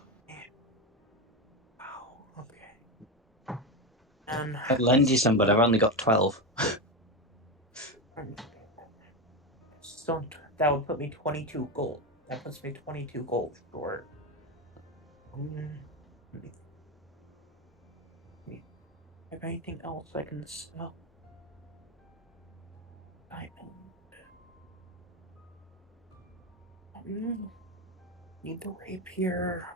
Wow, okay. And I'd lend you some, but I've only got 12. so that would put me 22 gold. That puts me 22 gold short. Have anything else I can sell? Need the rapier.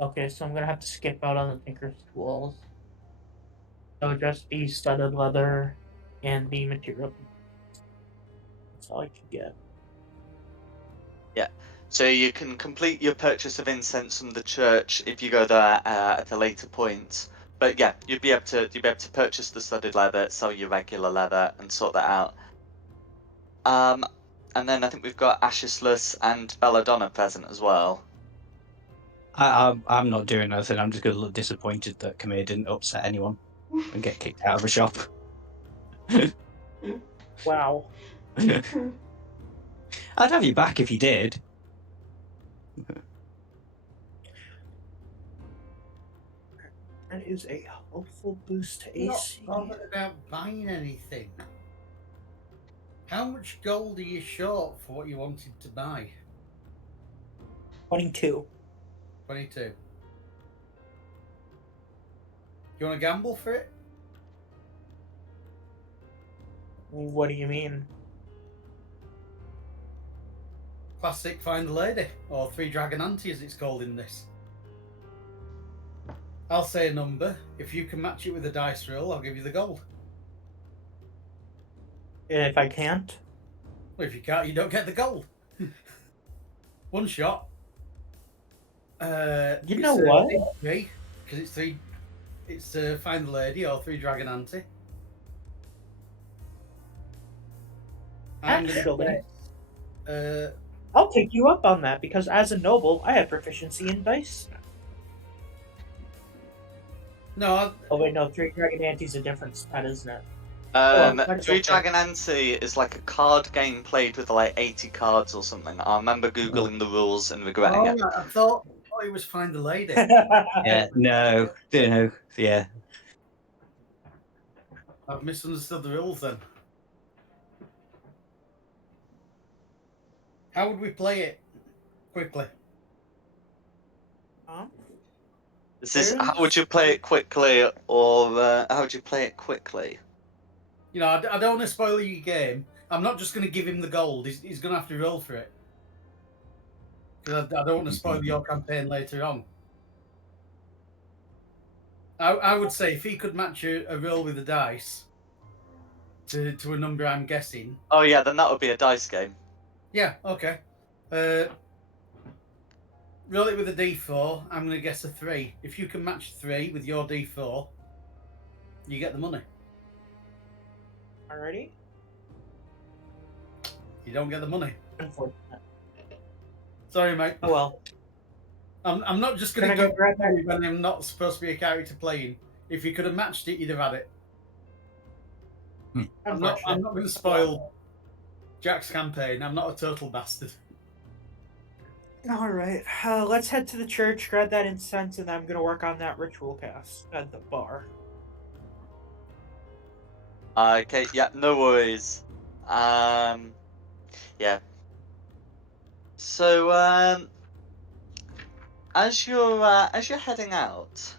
Okay, so I'm gonna have to skip out on the Tinker's tools. So just the studded leather and the material. That's all I can get. Yeah. So you can complete your purchase of incense from the church if you go there at a later point. But yeah, you'd be able to purchase the studded leather, sell your regular leather, and sort that out. And then I think we've got Ashisless and Belladonna present as well. I'm not doing nothing. I'm just going to look disappointed that Kamir didn't upset anyone and get kicked out of a shop. Wow. I'd have you back if you did. That is a helpful boost to I'm not AC. bothered about buying anything. How much gold are you short for what you wanted to buy? 22. 22. You want to gamble for it? What do you mean? Classic Find the Lady, or Three Dragon Ante as it's called in this. I'll say a number. If you can match it with a dice roll, I'll give you the gold. And if I can't? Well, if you can't, you don't get the gold. One shot. You know what? Three, because it's three. It's Find the Lady or Three Dragon Ante. Actually, I'll take you up on that because as a noble, I have proficiency in dice. No. Oh wait, no, Three Dragon Ante's a different stat, isn't it? Three Dragon Ante is like a card game played with like 80 cards or something. I remember googling the rules and regretting it. I thought it was Find the Lady. Yeah, no, yeah. I've misunderstood the rules then. How would we play it quickly? Huh? How would you play it quickly, or how would you play it quickly? You know, I don't want to spoil your game. I'm not just going to give him the gold. He's going to have to roll for it. Because I don't want to spoil your campaign later on. I would say if he could match a roll with the dice, to a number I'm guessing. Oh yeah, then that would be a dice game. Yeah, okay. Roll it with a d4. I'm going to guess a 3. If you can match 3 with your d4, you get the money. Alrighty. You don't get the money. Unfortunate. Sorry, mate. Oh well. I'm not just going Can to I give go grab that? you when I'm not supposed to be a character playing. If you could have matched it, you'd have had it. I'm not going to spoil Jack's campaign. I'm not a total bastard. All right. Let's head to the church, grab that incense, and I'm gonna work on that ritual cast at the bar. Okay, yeah, no worries. Yeah. So, as you're heading out,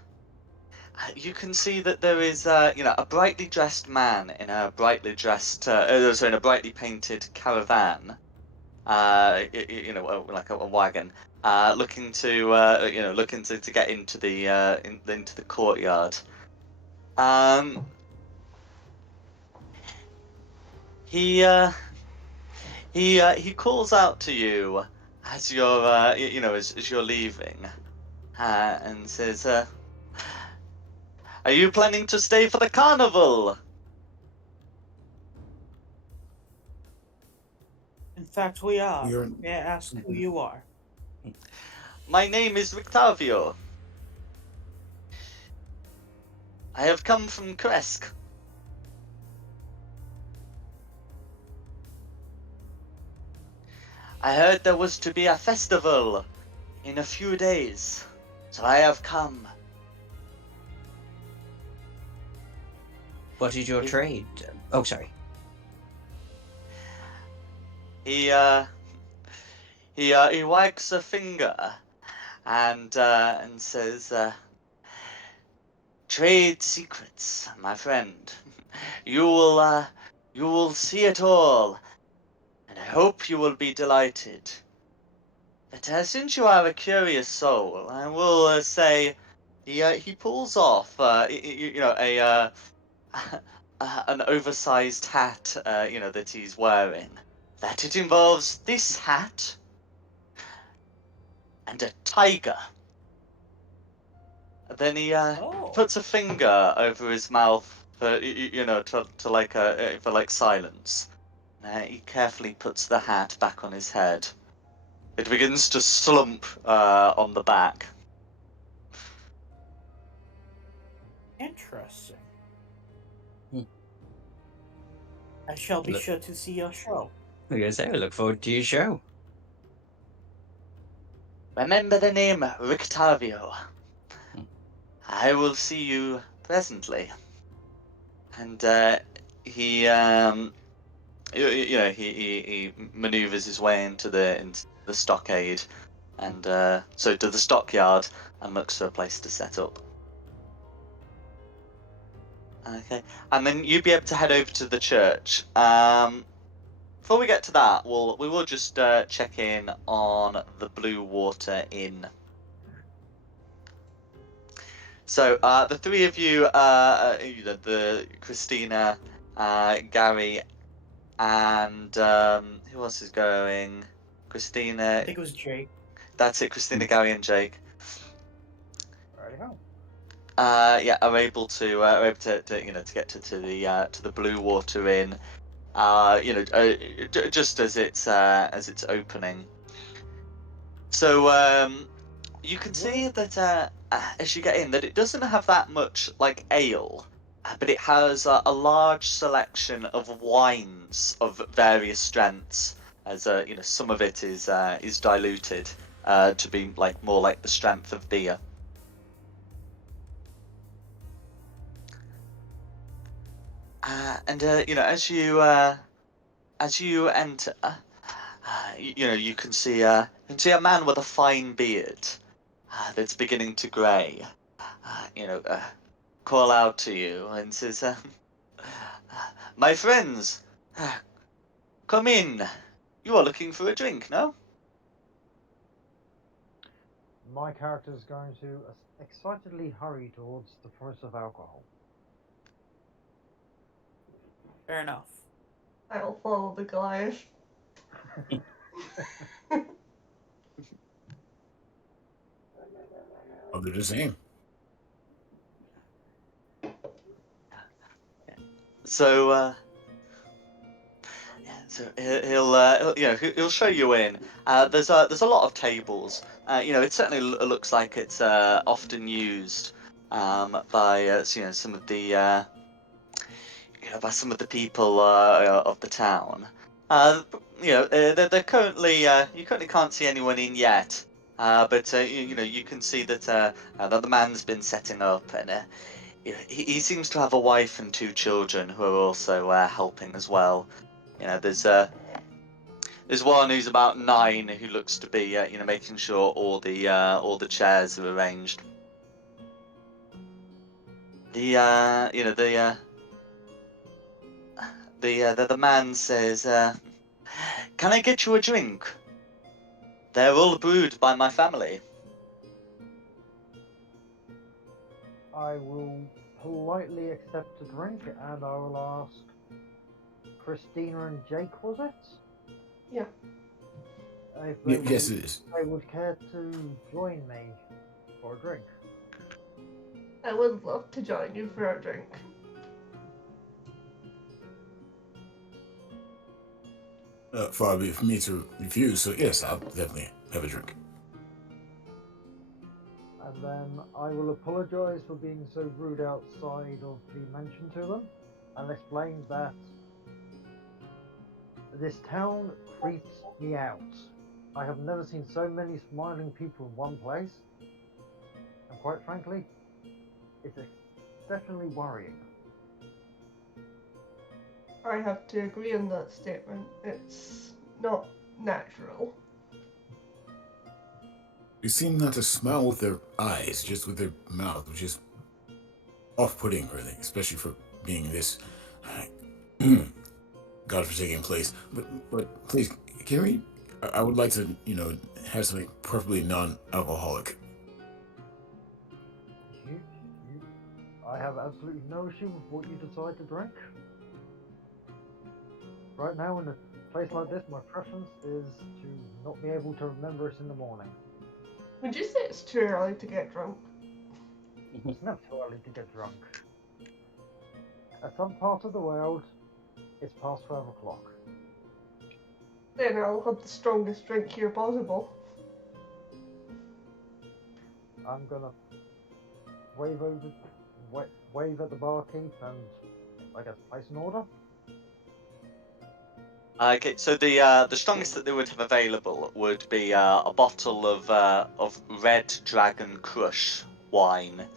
you can see that there is, a brightly dressed man in a brightly dressed, sorry, in a brightly painted caravan. Like a wagon, looking to get into the into the courtyard. He he calls out to you as you're as you're leaving, and says, "Are you planning to stay for the carnival?" In fact, we are. We are. May I ask who you are? My name is Victavio. I have come from Kresk. I heard there was to be a festival in a few days, so I have come. What is your trade? Oh, sorry. He wags a finger and says, "Trade secrets, my friend. You will see it all, and I hope you will be delighted. But since you are a curious soul, I will say he pulls off an oversized hat that he's wearing. That it involves this hat and a tiger." Then he Oh, puts a finger over his mouth for to like for like silence. He carefully puts the hat back on his head. It begins to slump on the back. interesting. Hmm. I shall be Look. sure to see your show. I was gonna say, I look forward to your show. Remember the name Rictavio. Hmm. I will see you presently. And he he maneuvers his way into the stockade and so to the stockyard and looks for a place to set up. Okay, and then you'd be able to head over to the church. Before we get to that, we will just check in on the Blue Water Inn. So the three of you, the Christina, Gary, and who else is going? I Christina. think it was Jake. That's it. Christina, Gary, and Jake. Righty ho. Yeah, are able to to get to the Blue Water Inn. Just as it's opening. So you can see that as you get in, that it doesn't have that much like ale, but it has a large selection of wines of various strengths. As some of it is diluted to be like more like the strength of beer. And as you enter, you can see a man with a fine beard that's beginning to grey. Call out to you and says, "My friends, come in. You are looking for a drink, no?" My character is going to excitedly hurry towards the price of alcohol. Fair enough. I'll follow the Goliath. Oh, they're the same. So, so he'll show you in. There's a lot of tables. It certainly looks like it's often used by some of the by some of the people of the town. They're currently you currently can't see anyone in yet. But you can see that that the man's been setting up, and he seems to have a wife and 2 children who are also helping as well. There's one who's about 9 who looks to be making sure all the chairs are arranged. The the man says, "Can I get you a drink? They're all brewed by my family." I will politely accept a drink, and I will ask Christina and Jake, was it? Yeah. If Yes, it is. they would care to join me for a drink. I would love to join you for a drink. Far be it for me to refuse, so yes, I'll definitely have a drink. And then I will apologise for being so rude outside of the mansion to them, and explain that this town creeps me out. I have never seen so many smiling people in one place, and quite frankly, it's exceptionally worrying. I have to agree on that statement. It's not natural. They seem not to smile with their eyes, just with their mouth, which is off-putting, really, especially for being this godforsaken place. But please, can we? I would like to, have something preferably non-alcoholic. You, you, I have absolutely no issue with what you decide to drink. Right now, in a place like this, my preference is to not be able to remember it in the morning. Would you say it's too early to get drunk? It's never too early to get drunk. At some part of the world, it's past 12 o'clock. Then I'll have the strongest drink here possible. I'm gonna wave at the barkeep and, I guess, place an order. Okay, so the strongest that they would have available would be a bottle of Red Dragon Crush wine.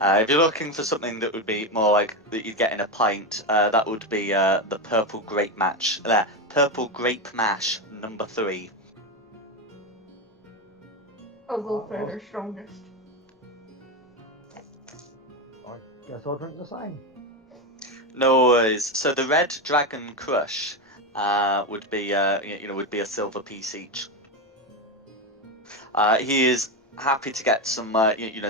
If you're looking for something that would be more like that you'd get in a pint, that would be the Purple Grape Mash. Purple Grape Mash number 3. I'll go for their strongest. I guess I'll drink the same. No worries. So the Red Dragon Crush would be would be a silver piece each. He is happy to get some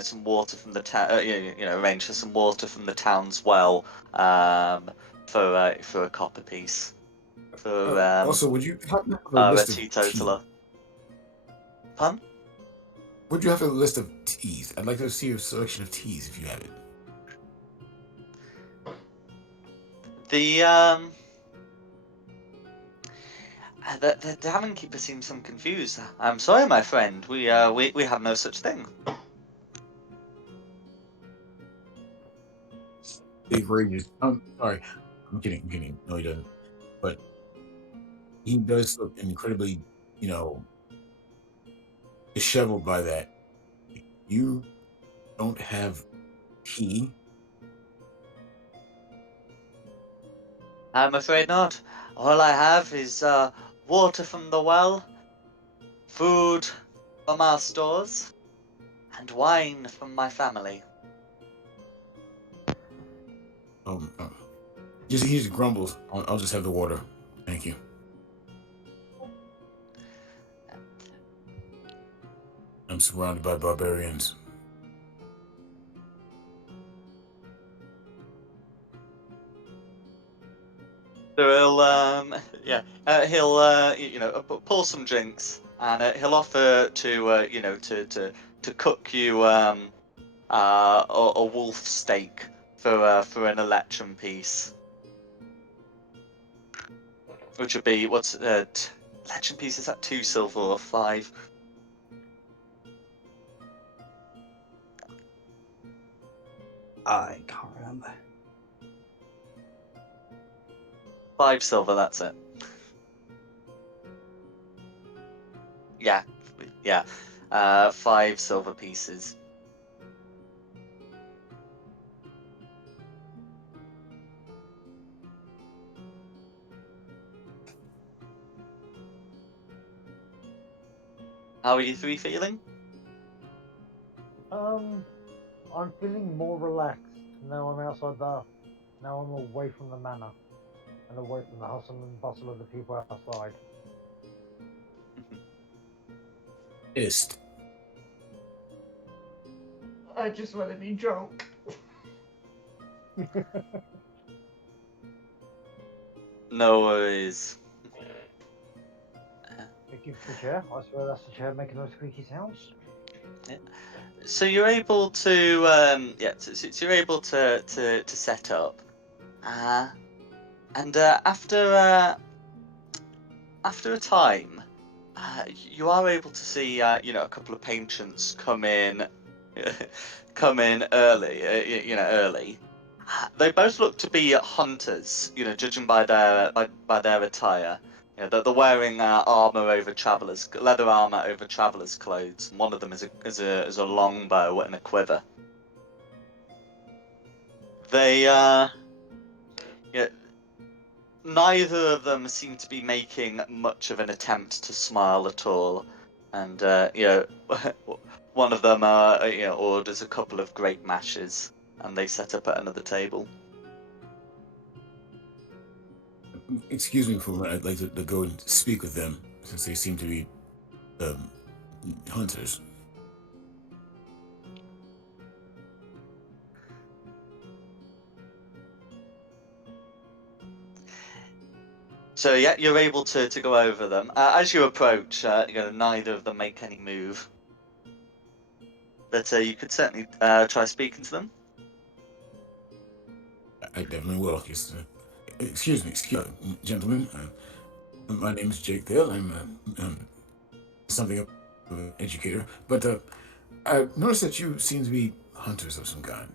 some water from the town. Arrange for some water from the town's well for a copper piece for Also, would you happen to have a a list of teetotaler. Pun? Would you have a list of teas? I'd like to see a selection of teas if you have it. The tavern keeper seems some confused. I'm sorry, my friend. We have no such thing. Big rages. Sorry. I'm kidding. No, he doesn't. But he does look incredibly, disheveled by that. You don't have tea? I'm afraid not. All I have is water from the well, food from our stores, and wine from my family. He just grumbles. I'll just have the water. Thank you. I'm surrounded by barbarians. So he'll pour some drinks, and he'll offer to cook you a wolf steak for an election piece, which would be what's election piece, is that 2 silver or 5? I can't remember. 5 silver, that's it. Yeah, yeah. 5 silver pieces. How are you 3 feeling? I'm feeling more relaxed now. I'm outside the. Now I'm away from the manor and away from the hustle and bustle of the people outside. Ist. I just want to be drunk. No worries. It gives the chair. I swear that's the chair making those squeaky sounds. So you're able to so you're able to set up, and after a time, you are able to see a couple of patients come in, come in early, early. They both look to be hunters, judging by their attire. They're wearing armor over travelers, leather armor over travelers' clothes. And one of them is a longbow and a quiver. They neither of them seem to be making much of an attempt to smile at all, and one of them orders a couple of great mashes, and they set up at another table. Excuse me for a minute. I'd like to go and speak with them since they seem to be um, hunters. So yeah, you're able to go over them. As you approach, neither of them make any move, but you could certainly try speaking to them. I definitely will. Just, excuse me, gentlemen. My name is Jake Dale. I'm something of an educator, but I noticed that you seem to be hunters of some kind.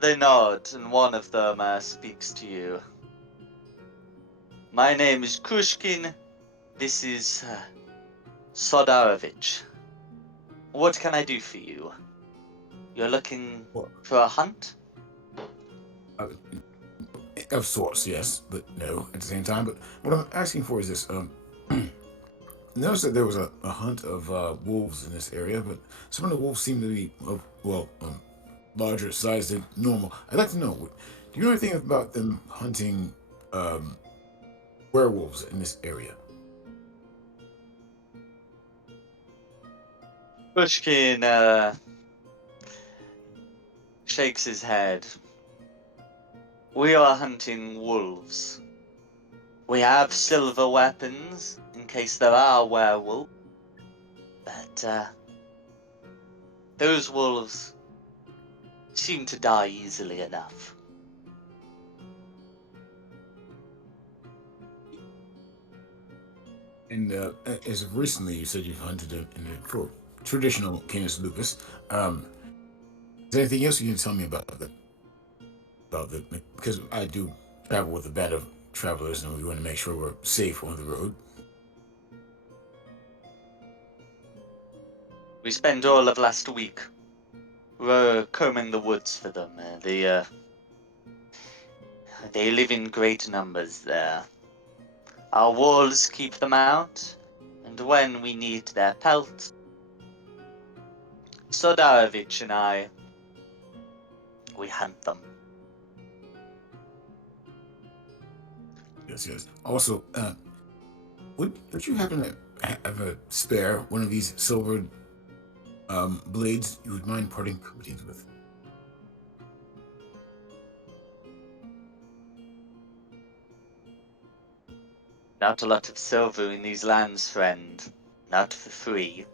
They nod, and one of them speaks to you. My name is Krushkin. This is Sodarovich. What can I do for you? You're looking for a hunt? Of sorts, yes, but no at the same time. But what I'm asking for is this: noticed that there was a hunt of wolves in this area, but some of the wolves seem to be larger size than normal. I'd like to know: do you know anything about them hunting werewolves in this area? Pushkin shakes his head. We are hunting wolves. We have silver weapons in case there are werewolves, but those wolves seem to die easily enough. And as of recently, you said you've hunted for traditional Canis lupus. Is there anything else you can tell me about the because I do travel with a band of travelers, and we want to make sure we're safe on the road. We spent all of last week combing the woods for them. They live in great numbers there. Our walls keep them out, and when we need their pelt, Sodarovich and I, we hunt them. Yes. Also, would you happen to have a spare one of these silver blades you would mind parting companies with? Not a lot of silver in these lands, friend. Not for free.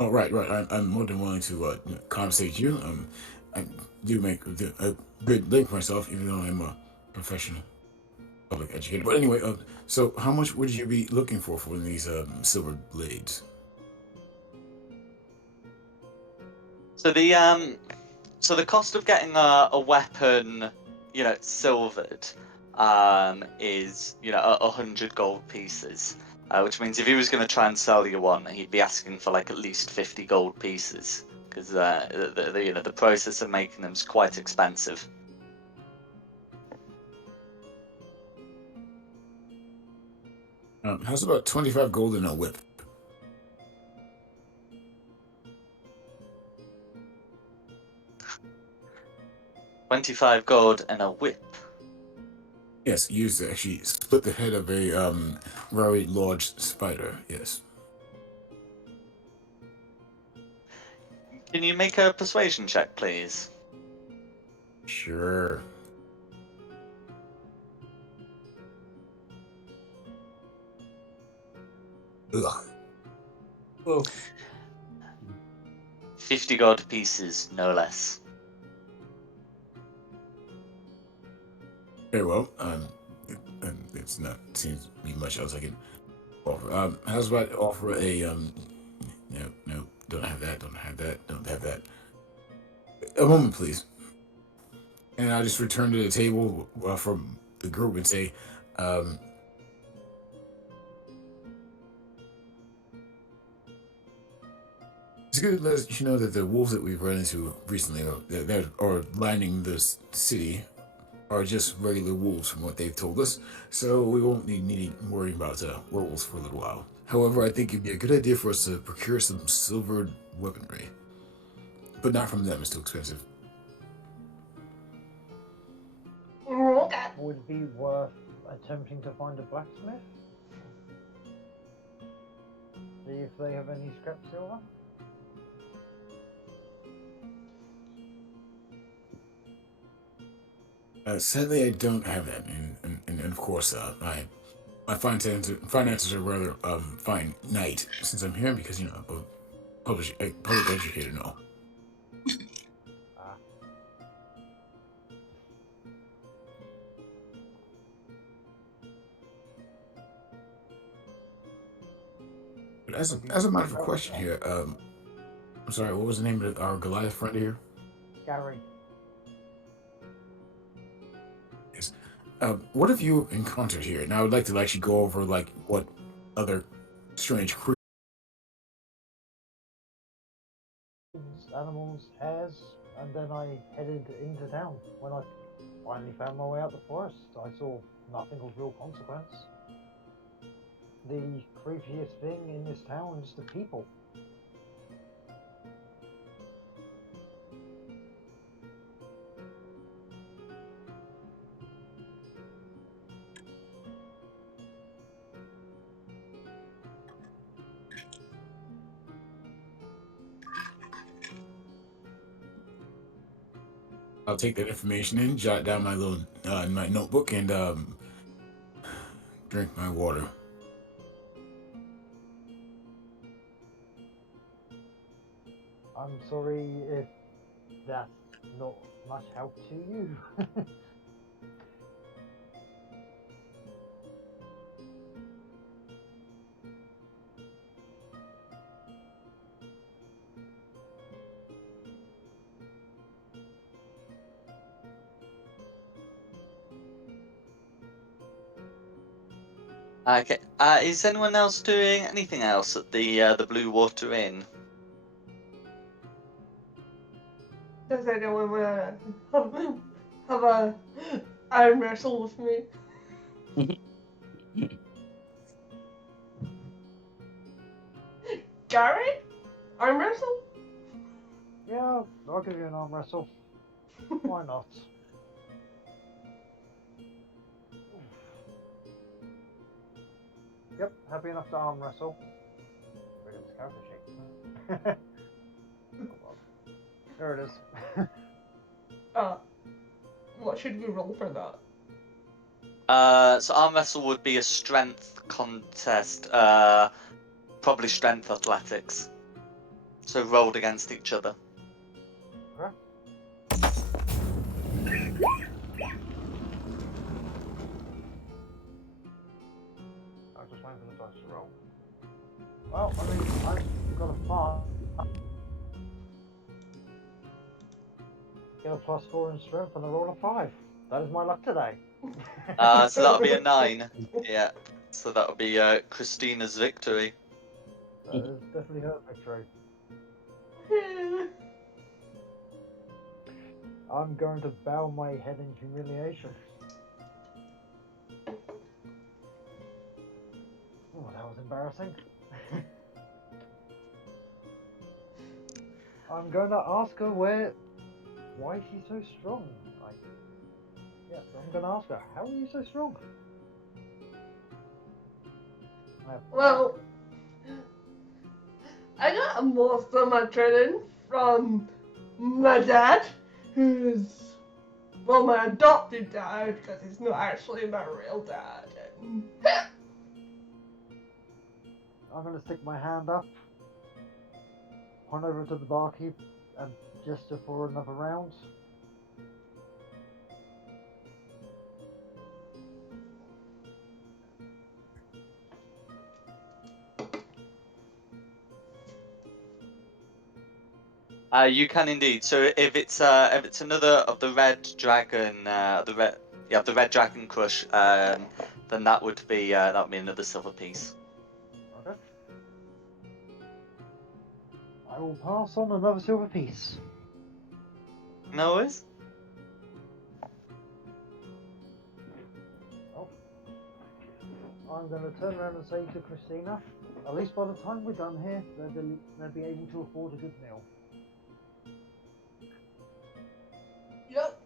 Oh, right. I'm more than willing to compensate you. I do make a good living for myself, even though I'm a professional public educator. But anyway, so how much would you be looking for these silver blades? So the cost of getting a weapon, silvered, is 100 gold pieces. Which means if he was going to try and sell you one, he'd be asking for like at least 50 gold pieces, because the process of making them is quite expensive. How's about 25 gold and a whip? 25 gold and a whip. Yes, used to actually split the head of a very large spider. Yes. Can you make a persuasion check, please? Sure. Ugh. Oh, 50 gold pieces, no less. Very well. It's not seems to be much else I can offer. How's about offer a no, don't have that, don't have that, don't have that. A moment, please. And I just return to the table from the group and say, um, it's good to let you know that the wolves that we've run into recently that are lining this city are just regular wolves from what they've told us, so we won't need worrying about werewolves for a little while. However, I think it'd be a good idea for us to procure some silvered weaponry. But not from them, it's too expensive. Okay. Would it be worth attempting to find a blacksmith? See if they have any scrap silver? Sadly, I don't have that, and of course, my finances are rather finite since I'm here because a public educator and all. Ah, But as a matter of question here, I'm sorry, what was the name of our Goliath friend here? Gary. Yes. What have you encountered here? Now, I would like to actually go over like what other strange creatures. Animals, hares, and then I headed into town. When I finally found my way out the forest, I saw nothing of real consequence. The creepiest thing in this town is the people. I'll take that information in, jot down my little in my notebook, and drink my water. I'm sorry if that's not much help to you. Okay. Is anyone else doing anything else at the Blue Water Inn? Does anyone want to have a arm wrestle with me? Gary? Arm wrestle? Yeah, I'll give you an arm wrestle. Why not? Yep, happy enough to arm wrestle. Where is this character sheet? Oh, well. There it is. What should we roll for that? So arm wrestle would be a strength contest, probably strength athletics. So rolled against each other. Okay. I'm just waiting for the dice to roll. Well, I mean, I've got a 5. Get a +4 in strength and a roll of 5. That is my luck today. So that would be a 9. Yeah. So that would be Christina's victory. That is definitely her victory. I'm going to bow my head in humiliation. Oh, that was embarrassing. I'm going to ask her why is she so strong? Yes, I'm going to ask her, how are you so strong? Well, I got most of my training from my dad, who's, well, my adopted dad, because he's not actually my real dad. And I'm going to stick my hand up, point over to the barkeep, and gesture for another round. You can indeed. So if it's another of the red dragon, the red dragon crush, then that would be another silver piece. Okay. I will pass on another silver piece. No worries. Oh. I'm going to turn around and say to Christina, at least by the time we're done here, they'll be able to afford a good meal. yep.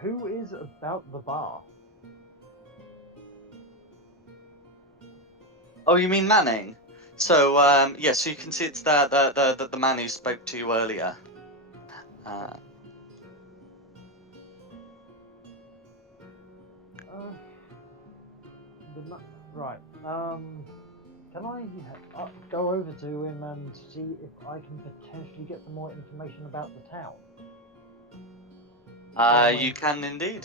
Who is about the bar? Oh, you mean Manning? So yeah, so you can see it's the man who spoke to you earlier. Right. Can I go over to him and see if I can potentially get some more information about the town? You can indeed.